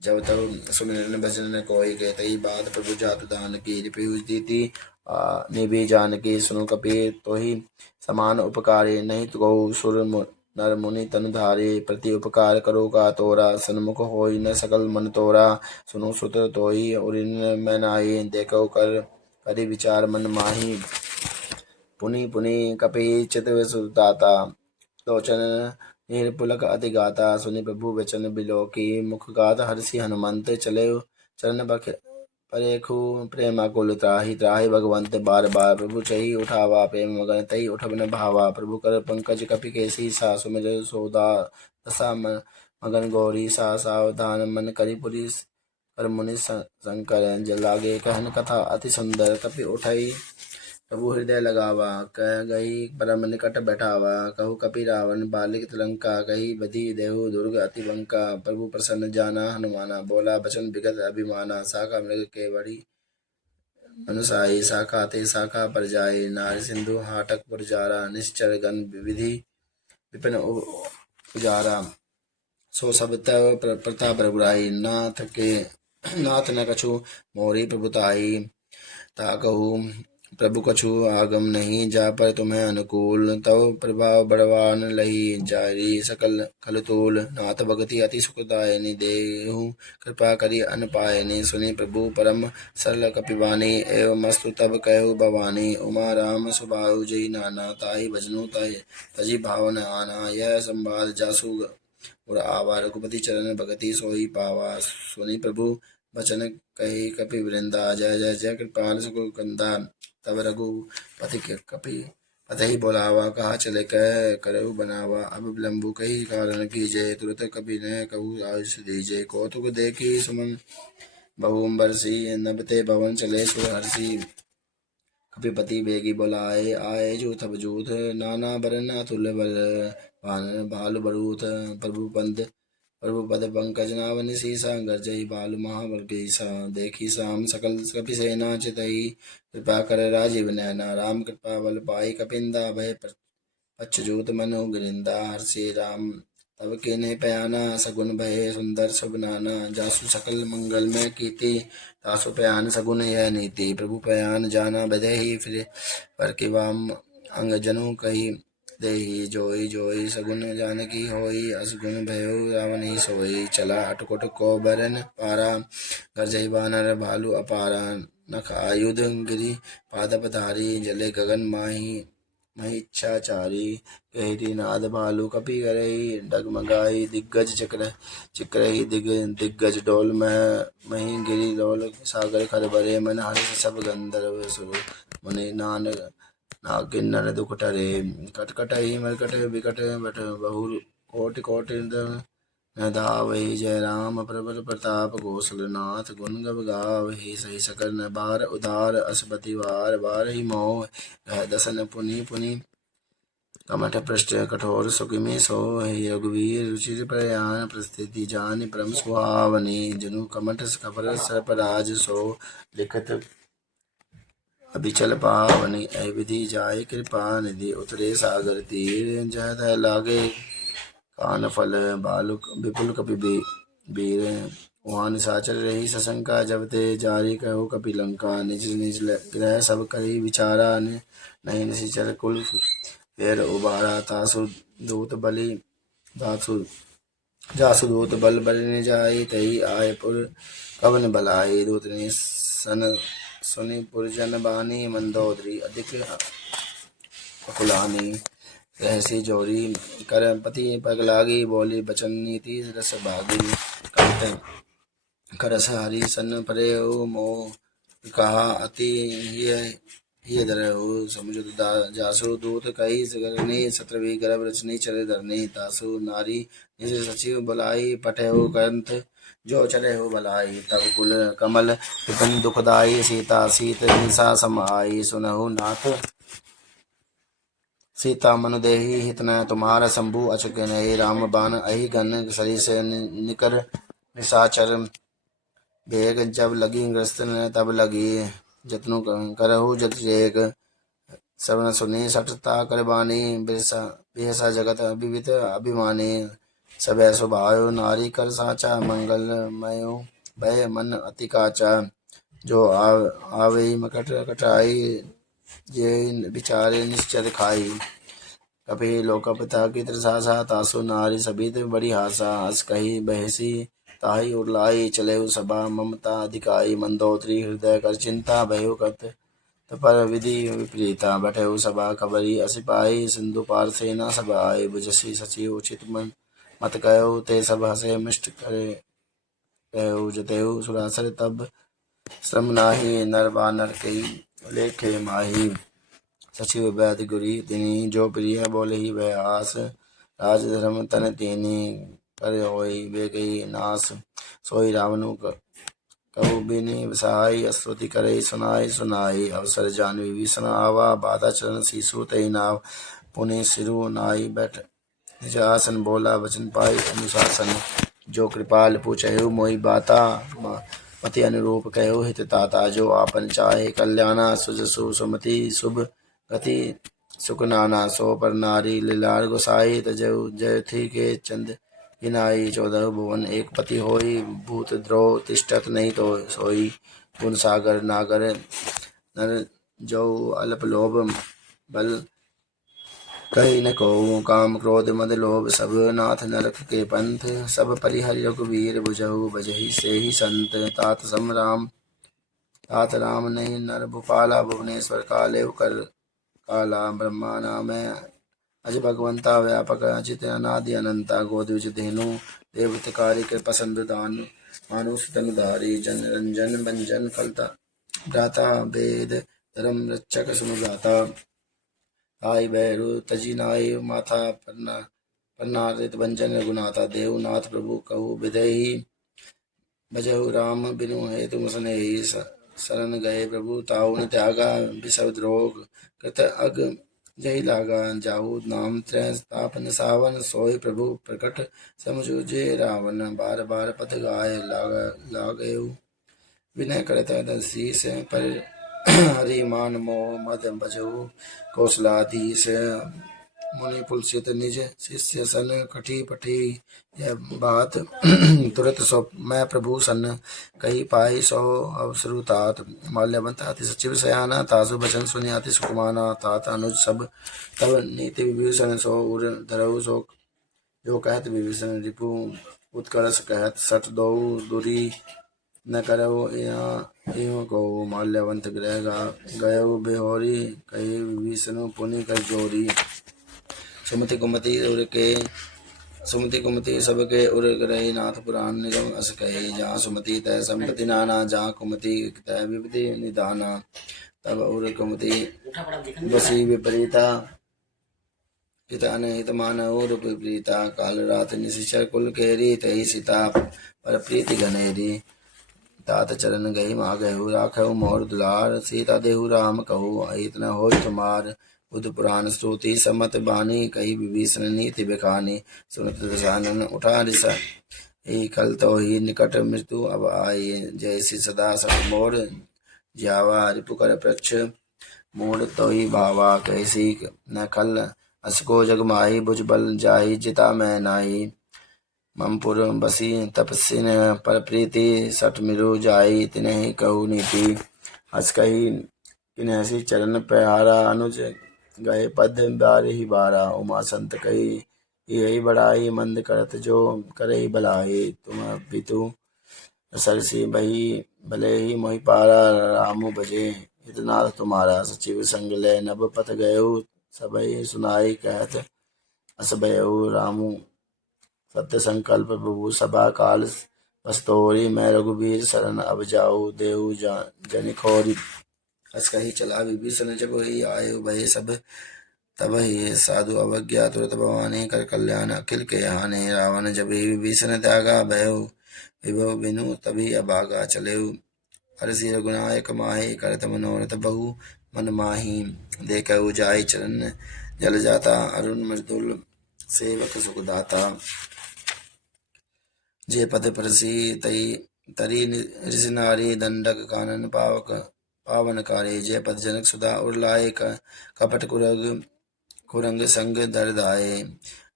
जब तब सुमिरन भजन कोई कहते बात प्रभु जातु दान की पीयूष दीति निभि जान की सुनु कपि तो ही समान उपकारी नहीं तो सुर नर मुनि तनु धारे प्रति उपकार करो का तोरा सन्मुख होई न सकल मन तोरा सुनु सुत तोई उरिन मैं नाई देखो कर करि विचार मन माही पुनि पुनि कपि चित सुदाता लोचन निर्पुलक अति गाता सुनि प्रभु वचन बिलो की मुख गात हर्षि हनुमंत चले चरण बख परेखु प्रेमा कुल त्राहि त्राहि भगवंत बार बार प्रभु चही उठावा प्रेम मगन तई उठब न भावा प्रभु कर पंकज कपि केसी सा सुमिर सोदा दशा मगन गौरी सा सावधान मन करि पुरी कर मुनि शंकर जलागे कहन कथा अति सुंदर कपि उठई प्रभु हृदय लगावा कह गई परम निकट बैठावा कहु कपि रावण बालिक लंका कही बधी देहु दुर्ग अति बंका प्रभु प्रसन्न जाना हनुमाना बोला बचन विगत अभिमाना शाखा मृग के बड़ी अनुसाई शाखा ते शाखा पर जाए नारी सिंधु हाटक पुरजारा निश्चर गण विधि विपिन उजारा सो सब तव प्रताप रघुराई नाथ न कछु मोरी प्रभुताई ता कहू प्रभु कछु आगम नहीं जा पर तुम्हें अनुकूल तव प्रभाव बड़वान लही जारी सकल खलतूल नाथ भगति अति सुखदायनि देहु कृपा करी अन पायनि सुनि प्रभु परम सरल कपिवानी एवं मस्तु तब कहु भवानी उमा राम सुबाहु जय नाना ताहि भजनु तजी भावन आना यह संवाद जासु और आवा रघुपति चरण भगति सोई पावा सुनि प्रभु वचन कही कपि वृंदा जय जय जय कृपाल सुकुंदा तब रघुपति कपि पतहि बोलावा कहा चले कह करहु बनावा अब विलंबु कही कारण कीजय तुरत कपि न कहु आयुष दीजय कौतुक देखी सुमन बहुम बरसी नबते भवन चले सुहर्षि कपिपति बेगी बोलाए आए जूथ बजूथ नाना बरन अतुल्य बल भालु बरूथ प्रभु पद पंकज नावनि सीसा गर्जई बालु महाबल सा देखी साम सकल कपि सेना चितई कृपा कर राजीव नैना राम कृपा बल पाई कपिंदा भय पच्छजूत मनु गिरिंदा हर्षि राम तब किन्हीं पयाना सगुन भय सुंदर शुभ नाना जासु सकल मंगल में कीति तासु पयान सगुन यह नीति प्रभु पयान जाना बधेहि फिर पर कि वाम अंग जनु कही देहि जोई जोई सगुन जानकी होई असगुन भयो रावण ही सोई चला अटकुट को बरन पारा गरजई बानर भालु अपारा नख आयुध गिरी पादप धारी जले गगन माही महिच्छाचारी गहरी नाद भालु कपि करई डगमगाई दिग्गज चिक्रही दिग्गज डोल मही गिरी डोल सागर खर बरे मन हर्ष सब गंधर्व सुर मुनि नागिन दुख टरे कटकटहि मरकट विकट बट बहु कोटि कोटि न धावहि जय राम प्रबल प्रताप कौशलनाथ गुण गव गावहि सही सकल न बार उदार असपति वार बारहि मोह दसन पुनि पुनि कमठ पृष्ठ कठोर सुखिमि सोहि रघुवीर रुचिर प्रयाण प्रस्थिति जानि परम सुहावनी जनु कमठ कपर सर्पराज सो लिखत अभिचल पावनी ऐ विधि जाय कृपा निधि उतरे सागर तीर जय लागे कान फल बालुक विपुल कपि बीर वहाँ निशाचर रही सशंका जब ते जारी कहो कपि लंका निज निज ग्रह सब करी विचारा नहीं निशिचर कुल फेर उबारा तासु दूत बलि दासु जासु दूत बल बलि जाई तही आय पुर कवन बलाई दूत ने सन सुनि पुरजन बानी मंदोदरी अधिक अकुलानी रहसी जोरी कर पति पग लागी बोली बचन नीति रस भागी कंठ करस हरि सन परे मोह कहा अति ये दरहु समुझ जासु दूत कही सगरनी सत्रवी गर्भ रचनी चले धरनी तासु नारी निज सचिव बुलाई पठेहु ग्रंथ जो चले हो भलाई तब कुल कमल विपिन दुखदाई सीता सीत निशा समाई सुनहु नाथ सीता मनु देहि हितन तुम्हारा शंभु अचुक नहीं राम बान अहि गन सरी से निकर निशाचर बेग जब लगी ग्रस्त तब लगी जतनु करहु जत एक श्रवण सुनी सठता कर बानी बिहसा जगत विविध अभिमानी सब स्वभाव नारी कर साचा, मंगलमय भय मन अति काचा। जो आवे मकट कटाई, ये बिचारे निश्चर खाई। कपि लोकपिता की त्रसासा, तासु नारी सभित बड़ी हासा। हस कही बहसी ताहि उरलाई, चले सभा ममता अधिकाई। मंदोदरी हृदय कर चिंता, भयो कत पर विधि विपरीता। बैठे सभा खबरी असिपाही, सिंधु पार सेना सब आए। बुझसी सचिव उचित मन मत कहो, ते सब हसे मिष्ट करे कहो। जतेऊ सुरासर तब श्रम नाही, नर बानर के लेखे माही। सचिव वैद्य गुरी तिनि, जो प्रिय बोले ही वह आस। राज धर्म तन तेनी, कर होई वे गई नास। सोई रावणु कहु बिनि सहाय, स्तुति करे सुनाई सुनाई। अवसर जान विभीषण आवा, बाधा चरण सीसु तई नाव। पुनि सिरु नाई बैठ निज आसन, बोला वचन पाई अनुशासन। जो कृपाल पूछहु मोहि बाता, मति अनुरूप कहो हित ताता। जो आपन चाहे कल्याणा, सुजसु सुमति शुभ गति सुख नाना। सो पर नारी लीलार गोसाई, तजहु जय थी के चंद गिनाई। 14 भुवन एक पति होई, भूत द्रोह तिष्ठत नहीं तो सोई। गुण सागर नागर नर, जो अल्प लोभ बल कही न को। काम क्रोध मद लोभ सब, नाथ नरक के पंथ। सब परिहरि रघुवीर, बुझहु बजहि से ही संत। तात राम नहीं नर भूपाला, भुवनेश्वर काले कर काला। ब्रह्मा नाम अज भगवंता, व्यापक अजित अनादि अनंता। गोदिवज धेनु देवतकारी, कृपा सिंधु दानु मानुष तनुधारी। जन रंजन भंजन फलता, भ्राता वेद धर्म रक्षक सुमगाता। आई बैरु तजी नाई, माथा परनारित भंजन गुनाता। देवनाथ प्रभु कहु विदेही, भजहु राम बिनु हेतु मुसनेहि। शरण गए प्रभु ताऊ न त्यागा, विषद रोग कृत अग जही लागा। जाहु नाम त्रय तापन सावन, सोई प्रभु प्रकट समझुजे रावण। बार बार पथ गाय लागेउ, विनय करत शीस पर। हरि मान मोह मद भजहु, कौशलाधीश। मुनि पुलसित निज शिष्य सन, कठी पठी यह बात। तुरत सो मैं प्रभु सन, कही पाई सो अवसरु तात। माल्यवंत अति सचिव सयाना, तासु बचन सुनि अति सुकुमाना। तात अनुज सब तब नीति विभीषण, सो उर धरऊ सो जो कहत विभीषण। रिपु उत्कर्ष कहत सठ दो दूरी, न करऊ इहो को। माल्यवंत गृह गयऊ बिहोरी, कही विभीषण पुनि कर जोरी। सुमति कुमति सबके उर रही, नाथ पुराण निगम अस कही। जहाँ सुमति तय संपत्ति नाना, जहाँ कुमति तय विपत्ति निदाना। तब उर कुमति बसी विपरीता, पिता ने हित मानहु रूप प्रीता। काल रात निशिचर कुल केरी, तही सीता पर प्रीति घनेरी। तात चरण गई मागहु, राखहु मोर दुलार। सीता देहु राम कहु, अहित न होय तुमार। बुध पुराण स्तुति समत बानी, कही विभीषण नीति बिखानी। सुनत दशानन उठा रिसा, ही कल तो ही निकट मृत्यु अब आई। जैसी सदा सब मोर, ज्यावा रिपु कर प्रक्ष मूढ़ तो ही भावा। कैसी न खल असको जग माही, भुज बल जाही जिता मैं नाही। ममपुर बसी तपस्विन पर प्रीति, सठ मिरु जाई तिन्हि कहु नीति। हस कही किन्हसी चरण प्यारा, अनुज गए पद बारहि बारा। उमा संत कही यही बड़ाई, मंद करत जो करई भलाई। तुम पितु सरसी बही भले ही मोहि पारा, रामु भजे हितनाथ तुम्हारा। सचिव संग ले नभ पथ गयऊ, सबई सुनाई कहत अस भयऊ। रामु सत्य संकल्प प्रभु सभा काल, बस्तोरी मैं रघुबीर शरण अब जाऊ। देहु जनिखोरी, हस कही चला विभीषण जब ही आयु भय सब। तब ही साधु अवज्ञा, तुरत भवानी कर कल्याण अखिल के हानि। रावण जब ही विभीषण त्यागा, भयउ विभव बिनु तभी अभागा। चलेउ हरषि रघुनायक माही, करत मनोरथ बहु मन माही। देखऊ जाई चरण जल जाता, अरुण मृदुल सेवक सुखदाता। जे पद परसी तरी ऋषि नारी, दंडक कानन पावनकारी। जय पद जनक सुधा उरलाए, कपट कुरंग संग धर धाये।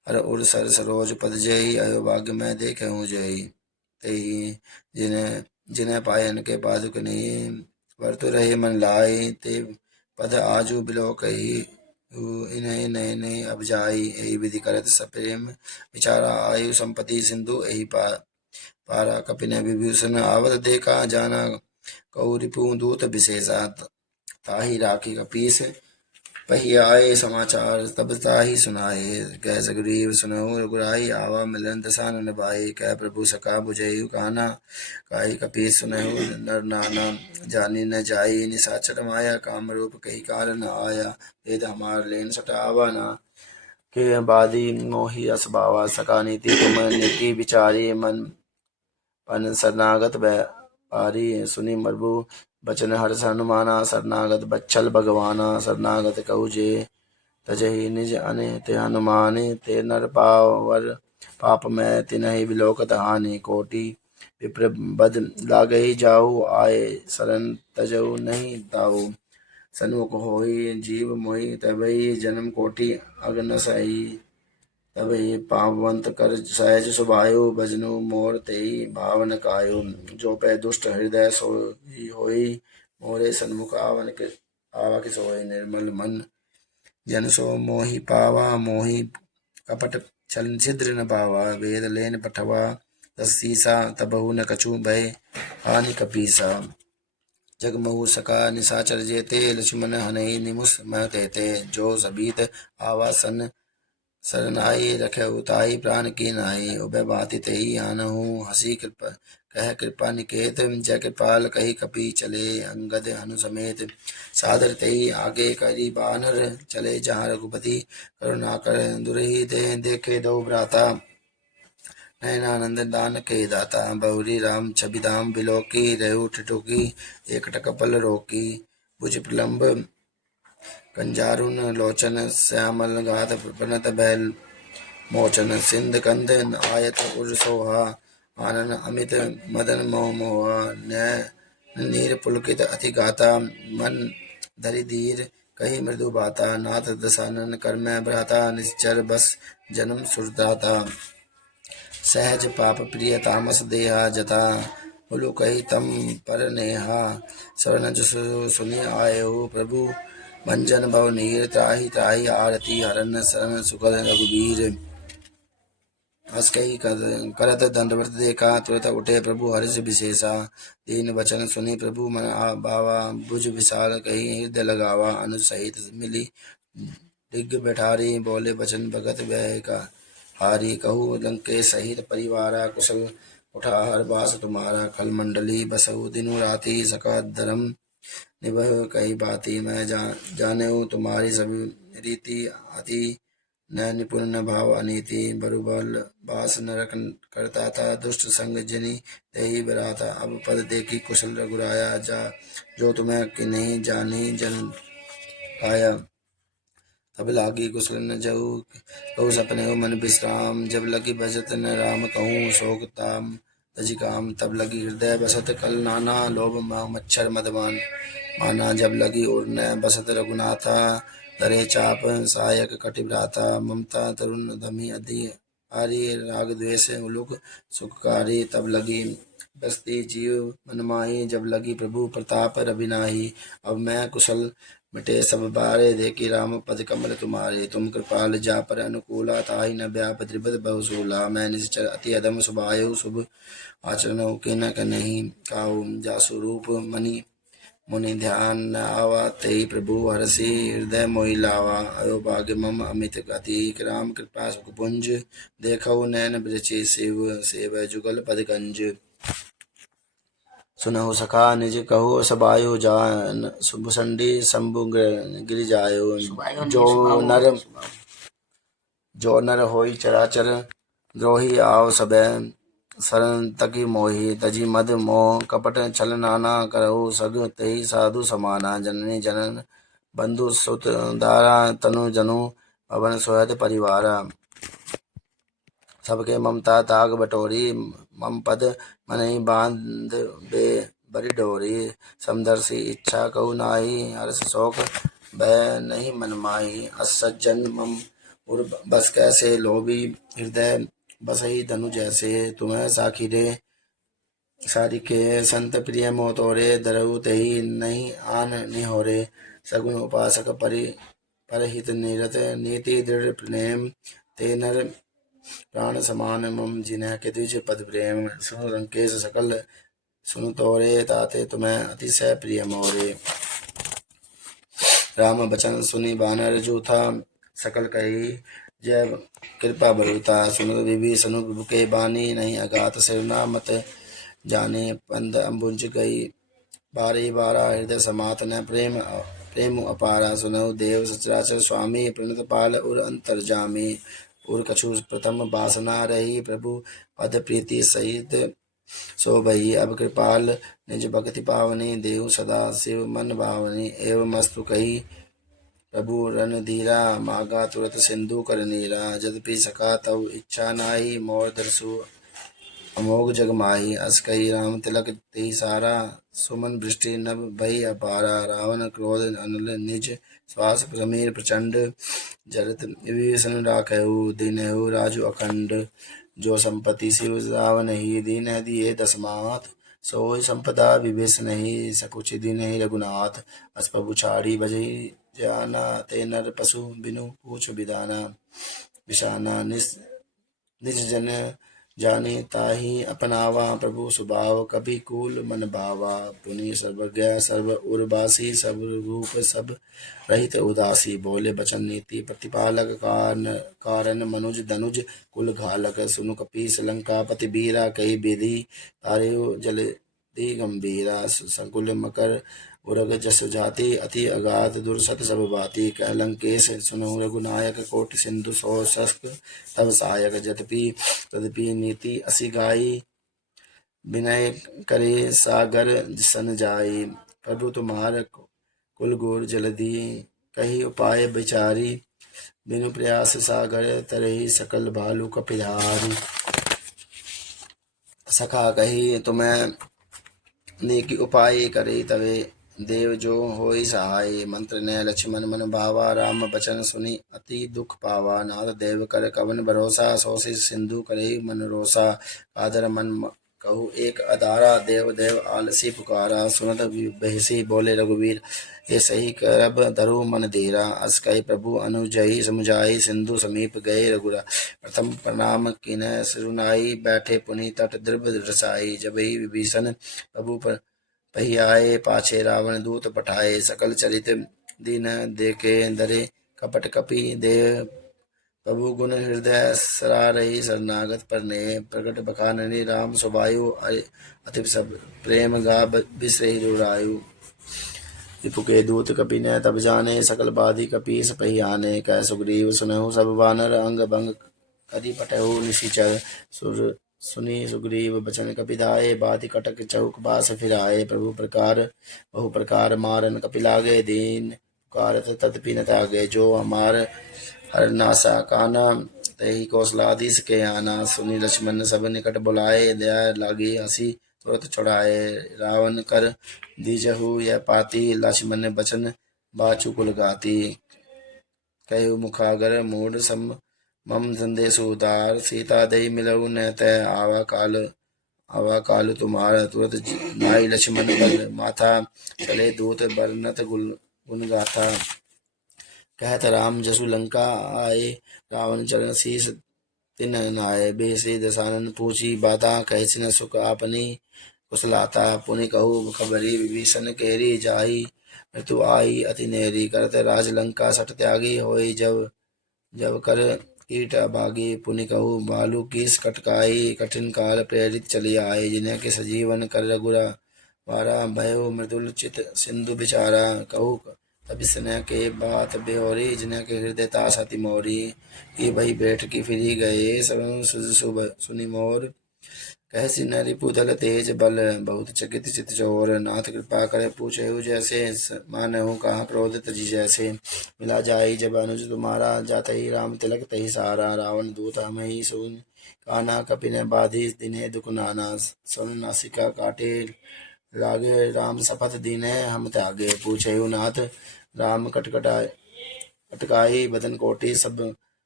हर उर सर सरोज पद जय, अयो भाग्य मैं देखे हूँ जय। तेहि जिन्हें जिन्हें पायन के पादुक नहीं, वर्तु रहे मन लाए, ते पद आजू बिलो कही, इन्हें नए नए अब जाई। यही विधि करत सप्रेम, विचारा आयु संपत्ति सिंधु, यही पारा कपिन विभूषण, आवत देखा जाना कऊ रिपु दूत विशेषा। ताहि राखी कपीस, पहियाए समाचार, तब ताहि सुनाए। कह सग्रीव सुनहु रघुराई, आवा मिलन दसान निभाए। कह प्रभु सका बुझेयु काना, काहि कपीस सुनहु नर नाना। जानी न जाई निशाचर माया, काम रूप कही कारण आया। वेद हमार लेन सटावा ना, के बादी मोहि असबावा। सका नीति तुम नीति विचारी, मन पन शरणागत पारी। सुनि प्रभु बचन हर्ष हनुमाना, शरणागत बच्छल भगवाना। शरणागत कहु जे तजहि निज अने, ते हनुमाने ते नर पावर। पाप मैं तिन्हि बिलोकत हानि, कोटि विप्र बद लागहि जाऊ। आए शरण तजहु नहीं ताऊ, सन्मुख होई जीव मोहि। तबहि जन्म कोटि अगन सही, तबहि पावंत कर सहज सुभायु। भजनु मोर तेहि भावन कायु, जो पै दुष्ट हृदय सोई होई। मोरे सन्मुख आवा कि सोई। निर्मल मन जन सो मोहि पावा, मोहि कपट छल छिद्र न पावा। वेद लेन पठवा दस सीसा, तबहु न कछु भय हानि कपीसा। जगमहु सका निशाचर जेते, लक्ष्मण हनहि निमुष मह तेते। जो सबीत आवा सन शरण आई, रखे ताहि प्राण की नाई। उभय भांति तेहि आनहु, हंसी कृपा कह कृपा निकेत। जय कृपाल कही कपि चले, अंगद हनु समेत। सादर तेहि आगे करी बानर, चले जहाँ रघुपति करुणाकर। दुरहि देखे दो भ्राता, नयनानंद दान के दाता। बहुरी राम छवि धाम बिलोकी, रेहु ठिठुकी एक टकपल रोकी। भुज प्रलंब कंजारुन लोचन, श्यामल गाध प्रणत बैल मोचन। सिंध कंध आयत उर सोहा, आनन अमित मदन मोह मोहा। नयन नीर पुलकित अति गाता, मन धरि धीर कही मृदु बाता। नाथ दसानन कर मैं भ्राता, निश्चर बस जन्म सुरदाता। सहज पाप प्रिय तामस देहा, जता बोलु कही तम पर नेहा। शरण जसु सुनि आयहु प्रभु, भंजन भव नीर। त्राहि त्राहि आरती हरन, शरण सुखद रघुबीर। हस कही करत दंडवत देखा, तुरत उठे प्रभु हर्ष विशेषा। दीन वचन सुनि प्रभु मन भावा, भुज विशाल कही हृदय लगावा। अनुज सहित मिली डिग बैठारी, बोले वचन भगत व्यय का हारी। कहू लंकेश सहित परिवारा, कुशल उठा हर बास तुम्हारा। खल मंडली बसहु दिनु राति, सका धर्म निभहु कही बाती। मैं जानेऊ तुम्हारी सब रीति, अति न निपुण न भाव अनीति। बरुबल बास नरक करता था, दुष्ट संग जिनि तेहि बराता। अब पद देखी कुशल रघुराया, जा जो तुम्हें कि नहीं जानी जन आया। तब लागी कुशल न जऊ, कहू सपने मन विश्राम। जब लगी बसत न राम कहूँ, शोक ताम तजि काम। तब लगी हृदय बसत कल नाना, लोभ मच्छर मदमान माना। जब लगी उड़न बसत रघुनाथा, धरे चाप सायक कटि भ्राता। ममता तरुण धमी अधि आरी, राग द्वेष उलुक सुखकारी। तब लगी बसती जीव मन माही, जब लगी प्रभु प्रताप रवि नाही। अब मैं कुशल मिटे सब बारे, देखी राम पद कमल तुम्हारे। तुम कृपाल जा पर अनुकूला, ताहि न व्याप त्रिपद बहुसूला। मैं निश्चर अति अधम सुभायु, शुभ आचरण के न नहीं काहू। जासु रूप मणि मुनि ध्यान न आवा, तेहि प्रभु हरषि हृदय मोहि लावा। अयो भाग्य मम अमित गति, राम कृपा सुख पुंज। देखऊ नैन बिरचि शिव, सेव जुगल पद गंज। सुनहु सखा निज कहु सबायु, जान सुभसंडी शंभु गिर जायो। जो नर होई चराचर, द्रोही आओ सबे शरण तकी मोहि। तजी मद मोह कपट छल नाना, करहु सग तेहि साधु समाना। जननी जनन बंधु सुत दारा, तनु जनु भवन सुहृद परिवारा। सबके ममता ताग बटोरी, मम पद मनहि बांध बे बरी डोरी। समदर्शी इच्छा कहु नाही, हर्ष शोक भय नहीं मन माही। अस सज्जन मम और बस कैसे लोभी हृदय बसई धनु जैसे। तुम्हें साखी रे सारी के संत प्रिय मोतोरे दरहु तही नहीं आन निहोरे। सगुन उपासक परहित निरत नीति दृढ़ प्रेम ते नर प्राण समान मम जिन्ह के द्विज पद प्रेम। सुन रंकेश सकल सुन तोरे ताते तुम्हें अतिशय प्रिय मोरे। राम बचन सुनी बानर जूथा सकल कही जय कृपा बरुता। सुन विभीषण प्रभु के बानी नहीं अगात सिरना मत जाने पंद अम्बुज गई बारी बारा हृदय समात न प्रेम प्रेम अपारा। सुनहु देव सचराचर स्वामी प्रणत पाल उर अंतर्जामी। उर कछु प्रथम बासना रही प्रभु पद प्रीति सहित सो भई। अब कृपाल निज भक्ति पावनी देहु सदा शिव मन भावनी। एवं मस्तु कही प्रभु रणधीरा मागा तुरत सिंधु कर नीरा। यद्यपि सका तब इच्छा नाई मोर दर्शु अमोघ जग माही। अस कही राम तिलक तेहि सारा सुमन वृष्टि नभ भई अपारा। रावण क्रोध अनल निज श्वास समीर प्रचंड जरत विभीषण राखहु दीनहु राजु अखंड। जो संपत्ति शिव रावण ही दीन दिए दसमात। सोई संपदा विभीषण ही सकुच दीन ही रघुनाथ। अस प्रभु छाड़ी बजही जाना ते नर पशु बिनु पूछ बिदाना। विषाना निज जन जाने ताहि अपनावा प्रभु स्वभाव कभी कूल मन भावा। पुनि सर्वज्ञ सर्व उर्वासी सब रूप सब रहित उदासी। बोले बचन नीति प्रतिपालक कारण मनुज धनुज कुल घालक। सुनु कपीस लंकापति बीरा कई विधि तारेउ जल दी गंभीरा। संकुल मकर उरग जस जाति अति अगाध दुर्सत सब बाती। कह लंकेश सुनहु रघुनायक कोटि सिंधु सौ शस्क तब सहायक। तदपि नीति असी गाई विनय करे सागर सन जाई। प्रभु तुम्हार कुल गुर जलधि कही उपाय विचारी। बिनु प्रयास सागर तरही सकल भालू कपिधारी। सखा कही तुम्हें नेकी उपाय करे तवे देव जो होई सहाय। मंत्र ने लक्ष्मण मन भावा राम बचन सुनी अति दुख पावा। नाथ देव कर कवन भरोसा सो सिंधु करे मन रोसा। आदर मन कहु एक अदारा देव देव आलसी पुकारा। सुनत बहसी बोले रघुवीर ये सही करब धरु मन धीरा। अस कही प्रभु अनुजई समुझाई सिंधु समीप गए रघुरा। प्रथम प्रणाम किन्ह सिरुनाई बैठे पुनि तट द्रव रसाई। जब ही विभीषण प्रभु पर पही आए पाछे रावण दूत पठाए। सकल चरित दीन देखे दरे कपट कपि देह प्रभु गुण हृदय सरारही। शरणागत पर ने प्रकट बखाननी राम सुबायु अति सब प्रेम गा बिसरहि दुरायु। रिपु के दूत कपि ने तब जाने सकल बाधी कपीस पही आने। कह सुग्रीव सुनहु सब बानर अंग भंग करि पटहु निशिचर। सुनी सुग्रीव बचन कपिधाए बाति कटक चौक बास फिराए। प्रभु प्रकार बहु प्रकार मारन कपि लागे दीन पुकारत तदपि न तागे। जो हमार हर नासा काना तही कौशलाधीश के आना। सुनी लक्ष्मण सब निकट बुलाए दया लागी हंसी तुरत छुड़ाए। रावण कर दीजहु यह पाती लक्ष्मण बचन बाचु कुल गाती। कहु मुखागर मूढ़ सम मम संदेश उदार। सीता दई मिलऊ न तय आवा काल तुम्हारा। तुरत नाई लक्ष्मण बल माथा चले दूत बरनत गुण गाथा। कहत राम जसु लंका आए रावण चरण शीस तिन नाय। बेसी दसानन पूछी बाता कहसिन सुख आपनी कुशलाता। पुनि कहु खबरी विभीषण केरी जाई मृत्यु आई अति नेरी। करत राज लंका सठ त्यागी होई जब कर कीट अभागी। पुनि कहु भालू कीस कटकाई कठिन काल प्रेरित चली आए। जिन्हें के सजीवन कर रघुरा वारा भयो मृदुल चित सिंधु बिचारा। कहु तब स्नेह के बात बेहोरी जिन्हें के हृदय तास अति मोरी। की भई बैठ की फिरी गए सुनि मोर। कहसी न रिपुदल तेज बल बहुत चकित चित चोर। नाथ कृपा करे पूछे जैसे मानहु कहा क्रोध तजी जैसे। मिला जाई जब अनुज तुम्हारा जात ही राम तिलक तही सारा। रावण दूत हम ही सुन काना कपि न बाधी दिने दुख नाना। सुन नासिका काटे लागे राम शपथ दीने हम त्यागे। पूछे नाथ राम कटकटाई बदन कोटि सब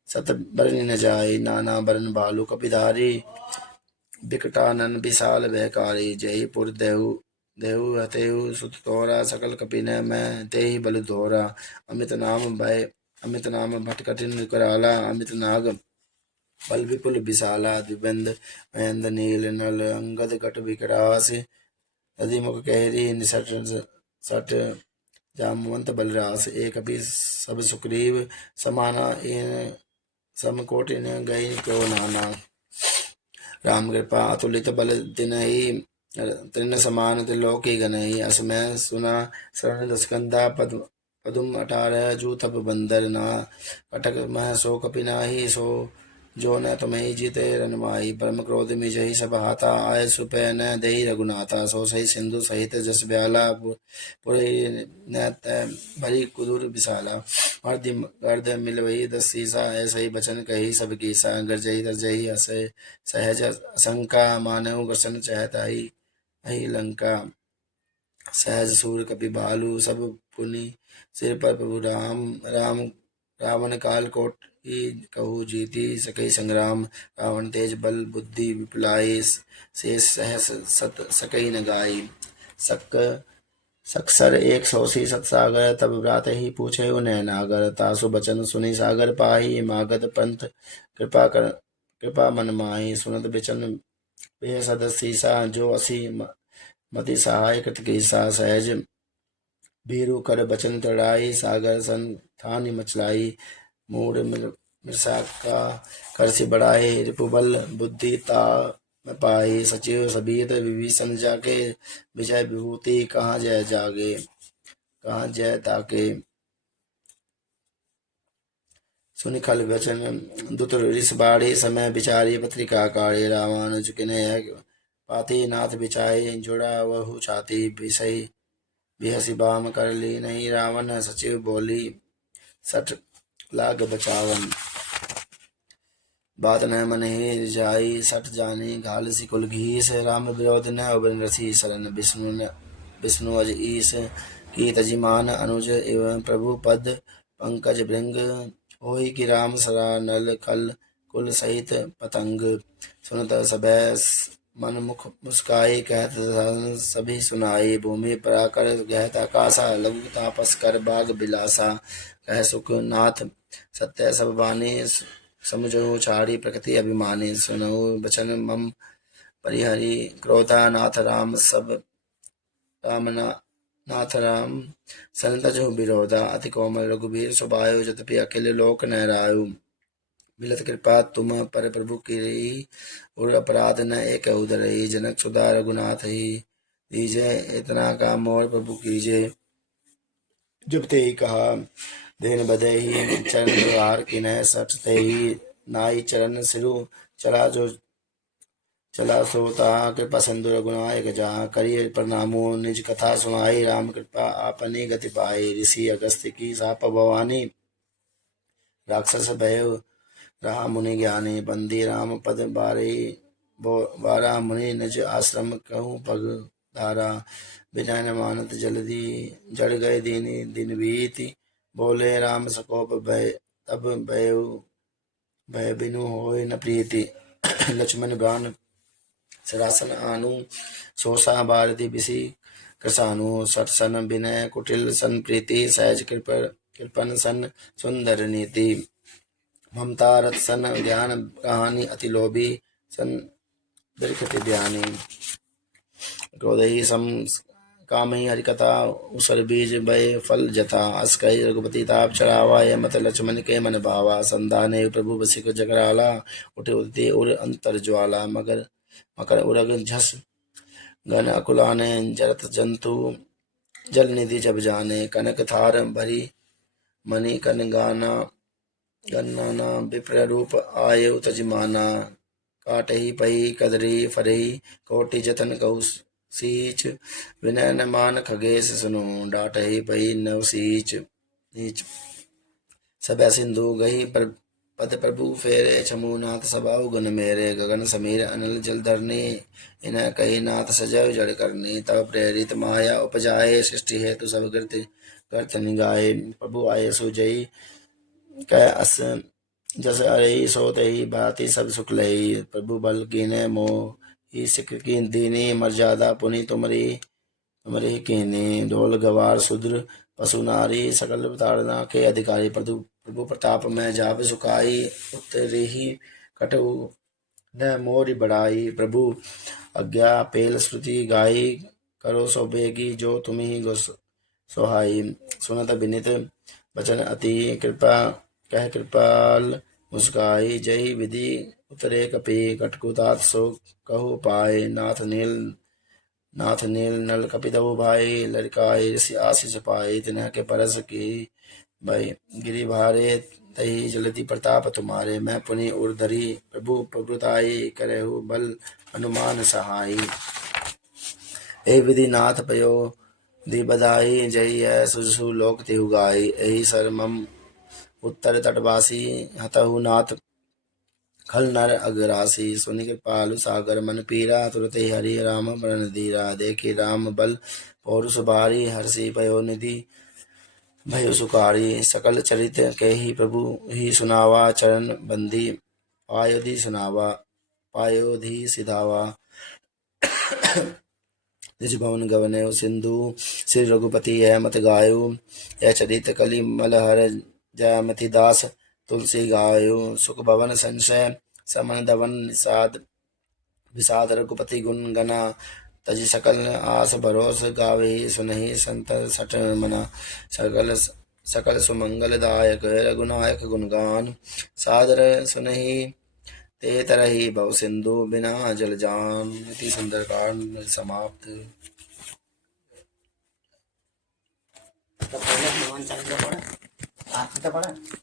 सत बरनि न जाय, नाना बरन भालू कपिधारी, बिकटानन विशाल भयकारी, जय पुर देहु देहु हतेहु सुत तोरा, सकल कपि न मैं तेहि बल धोरा, अमित नाम भट कठिन कराला, अमित नाग बल विपुल विशाला, द्विबंध महेंद्र नील नल, अंगद कट विकरास, मुख कहरी निसट सट, जामवंत बलरास, एक कपि सब सुग्रीव समाना, इन समकोटि न गई को नाना, राम कृपा अतुलित बल तिनहि, तृण समान त्रिलोकी गणहि, असमय सुना शरण दसकंधा, पदुम 18 जू तप बंदर ना, कटक मह सो कपि नाही, सो जो न तुम्हें जीते रनमाई, परम क्रोध मिजहि सब हाथा, आय सुपै न देहि रघुनाथा, सो सही सिंधु सहित जस ब्याला, पुरहि न तै भरी कुदुर विशाला, गर्द मिलवही 10 सीसा, ऐसा ही बचन कही सब कीसा, गरजही तरजही हसै सहज शंका, मानव ग्रसन चहत अहि लंका, सहज सूर कपि भालू सब पुनि, सिर पर प्रभु राम रावण काल कोट कहू जीती, सकई संग्राम, रावण तेज बल बुद्धि विपुलाई, शेष सहस सत सकई न गाई, सक सक्सर 180 सत सागर, तब व्रात ही पूछे उन्हें नागर, तासु बचन सुनि सागर पाही, मागध पंथ कृपा मन माही, सुनत बिचन बेह सद सीसा, जो असी मति सहाय कृत कीसा, सहज भीरु कर बचन तड़ाई, सागर सन थानि मचलाई, मूढ़ मृषा का करसि बढ़ाए, रिपुबल बुद्धि ता में पाई, सचिव सबीत विभीषण जाके, विजय विभूति कहाँ जय जागे, कहाँ जय ताके, सुनि खल वचन दुत ऋष बाढ़े, समय विचारी पत्रिका काढ़े, रामानुज किन्है पाति, नाथ बिचाए जुड़ा वहु छाती, बिसई बिहसी बाम कर ली नहीं, रावण सचिव बोली सठ लाग बचावन, बात न मन ही रिझाई, सठ जानी घाल सिकुल घीस, राम विरोध न उबन रसी शरण, विष्णु अज ईस की तजिमान, अनुज एवं प्रभु पद पंकज भृंग, होई कि राम सरा नल खल कुल सहित पतंग, सुनत सभय मन मुख मुस्काई, कहत सभी सुनाई, भूमि पराकर गहत आकाशा, लघु तापस कर बाग बिलासा, कह सुख नाथ सत्य सब बानी, समुझो छाड़ी प्रकृति अभिमानी, सुनऊ बचन मम परिहरि क्रोधा, नाथ राम सब राम नाथ राम सनतजु विरोधा, अति कोमल रघुबीर सुबायो, जतपि अकेले लोक न रायो, मिलत कृपा तुम पर प्रभु की, और अपराध न एक उदरही, जनक सुधा रघुनाथ ही दीजे, इतना का मोर प्रभु कीजे, जब ते ही कहा देन बदे ही, चरण द्वार किन्ह सटते ही, नाई चरण सिरु चला जो चला सोता, कृपा सिंधु रघुनायक जहाँ, करिए प्रणामो निज कथा सुनाई, राम कृपा आपनी गति पाई, ऋषि अगस्त्य की साप भवानी, राक्षस भय रहा मुनि ज्ञानी, बंदी राम पद बारा मुनि, निज आश्रम कहूँ पग धारा, बिना न मानत जल्दी जड़ गए दीनी दिन बीती, बोले राम सकोप भय तब भय बिनु होय न प्रीति, लक्ष्मण बाण सरासन आनु, सोसा भारती बिसी कृसानु, सठ सन विनय कुटिल सन प्रीति, सहज कृपन सन सुंदर नीति, ममता रथ सन ज्ञान कहानी, अति लोभी सन बिरखति ज्ञानी, क्रोधही सम कामही हरिकथा, उसर बीज भय फल जथा, अस कही रघुपति ताप चढ़ावा, यह मत लक्ष्मण के मन भावा, संधाने प्रभु बसिक जगराला, उठे उठते उर अंतर ज्वाला, मकर उरग झस घन अकुलाने, जरत जंतु जल निधि जब जाने, कनक थार भरी मणि कन गन्नाना, विप्र रूप आयु तजमाना, काटही पही कदरी फरही, कोटि जतन कहु सीच, विनय न मान खगेश सुनो, डाटही पही नव सीच नीच, सब सिंधु गही पद प्रभु फेरे, छमु नाथ सबाउ गुण मेरे, गगन समीर अनल जल धरनी, इन्ह कही नाथ सजव जड़ करनी, तब प्रेरित माया उपजाए, सृष्टि हेतु सब कृत निगाए, प्रभु आये सुजयी कह अस जस अरही सो तही भांति सब सुख लही। प्रभु बल कीन्हे मोह ही सिख की दीनी। मर्यादा पुनि तुमरी कीन्ही। ढोल गवार शूद्र पशु नारी सकल ताड़ना के अधिकारी। प्रभु प्रभु प्रताप में जाप सुखाई। उत्तरी ही कटु न मोरी बढ़ाई। प्रभु आज्ञा पेल श्रुति गाई। करो सो बेगी जो तुम्ही सोहाई। सुनत विनित बचन अति कृपा कह कृपाल मुस्काई। जय विधि उतरे कपि कटकुतात सो कहु पाए। नाथ नील नल कपितहु भाई। लड़काई ऋषि आशीष पाई। तिन्ह के परस की भाई गिरि भारे। तही जलति प्रताप तुम्हारे। मैं पुनि उर्धरी प्रभु प्रभुताई। करहु बल हनुमान सहाई। ए विधि नाथ पयो दी बधाई। जय है सुजसु लोक तिहु गाई। एहि सर मम उत्तर तटवासी। हतहु नाथ खल नर अगरासी। सुनि कृपालु सागर मन पीरा। तुरत ही हरि राम बरन धीरा। देखी राम बल पौरुष भारी। हर्षि पयो निधि भयो सुखारी। सकल चरित के ही प्रभु ही सुनावा। चरण बंदी पायोधि सुनावा पायोधि सिधावा। निज भवन गवने सिंधु श्री रघुपति है मत गायो। यह चरित कलि मलहर जयमति दास तुलसी गायो। सुख भवन संशय समन धवन निषाद विषाद रघुपति गुण गना। तजि सकल आस भरोस गावे सुनहि संत सठ मना। सकल सकल सुमंगल दायक रघुनायक गुणगान। सादर सुनहि ते तरहि भव सिंधु बिना जल जान। इति सुंदरकांड समाप्त। तो पहले हनुमान चालीसा पढ़ा, आपने तो पढ़ा।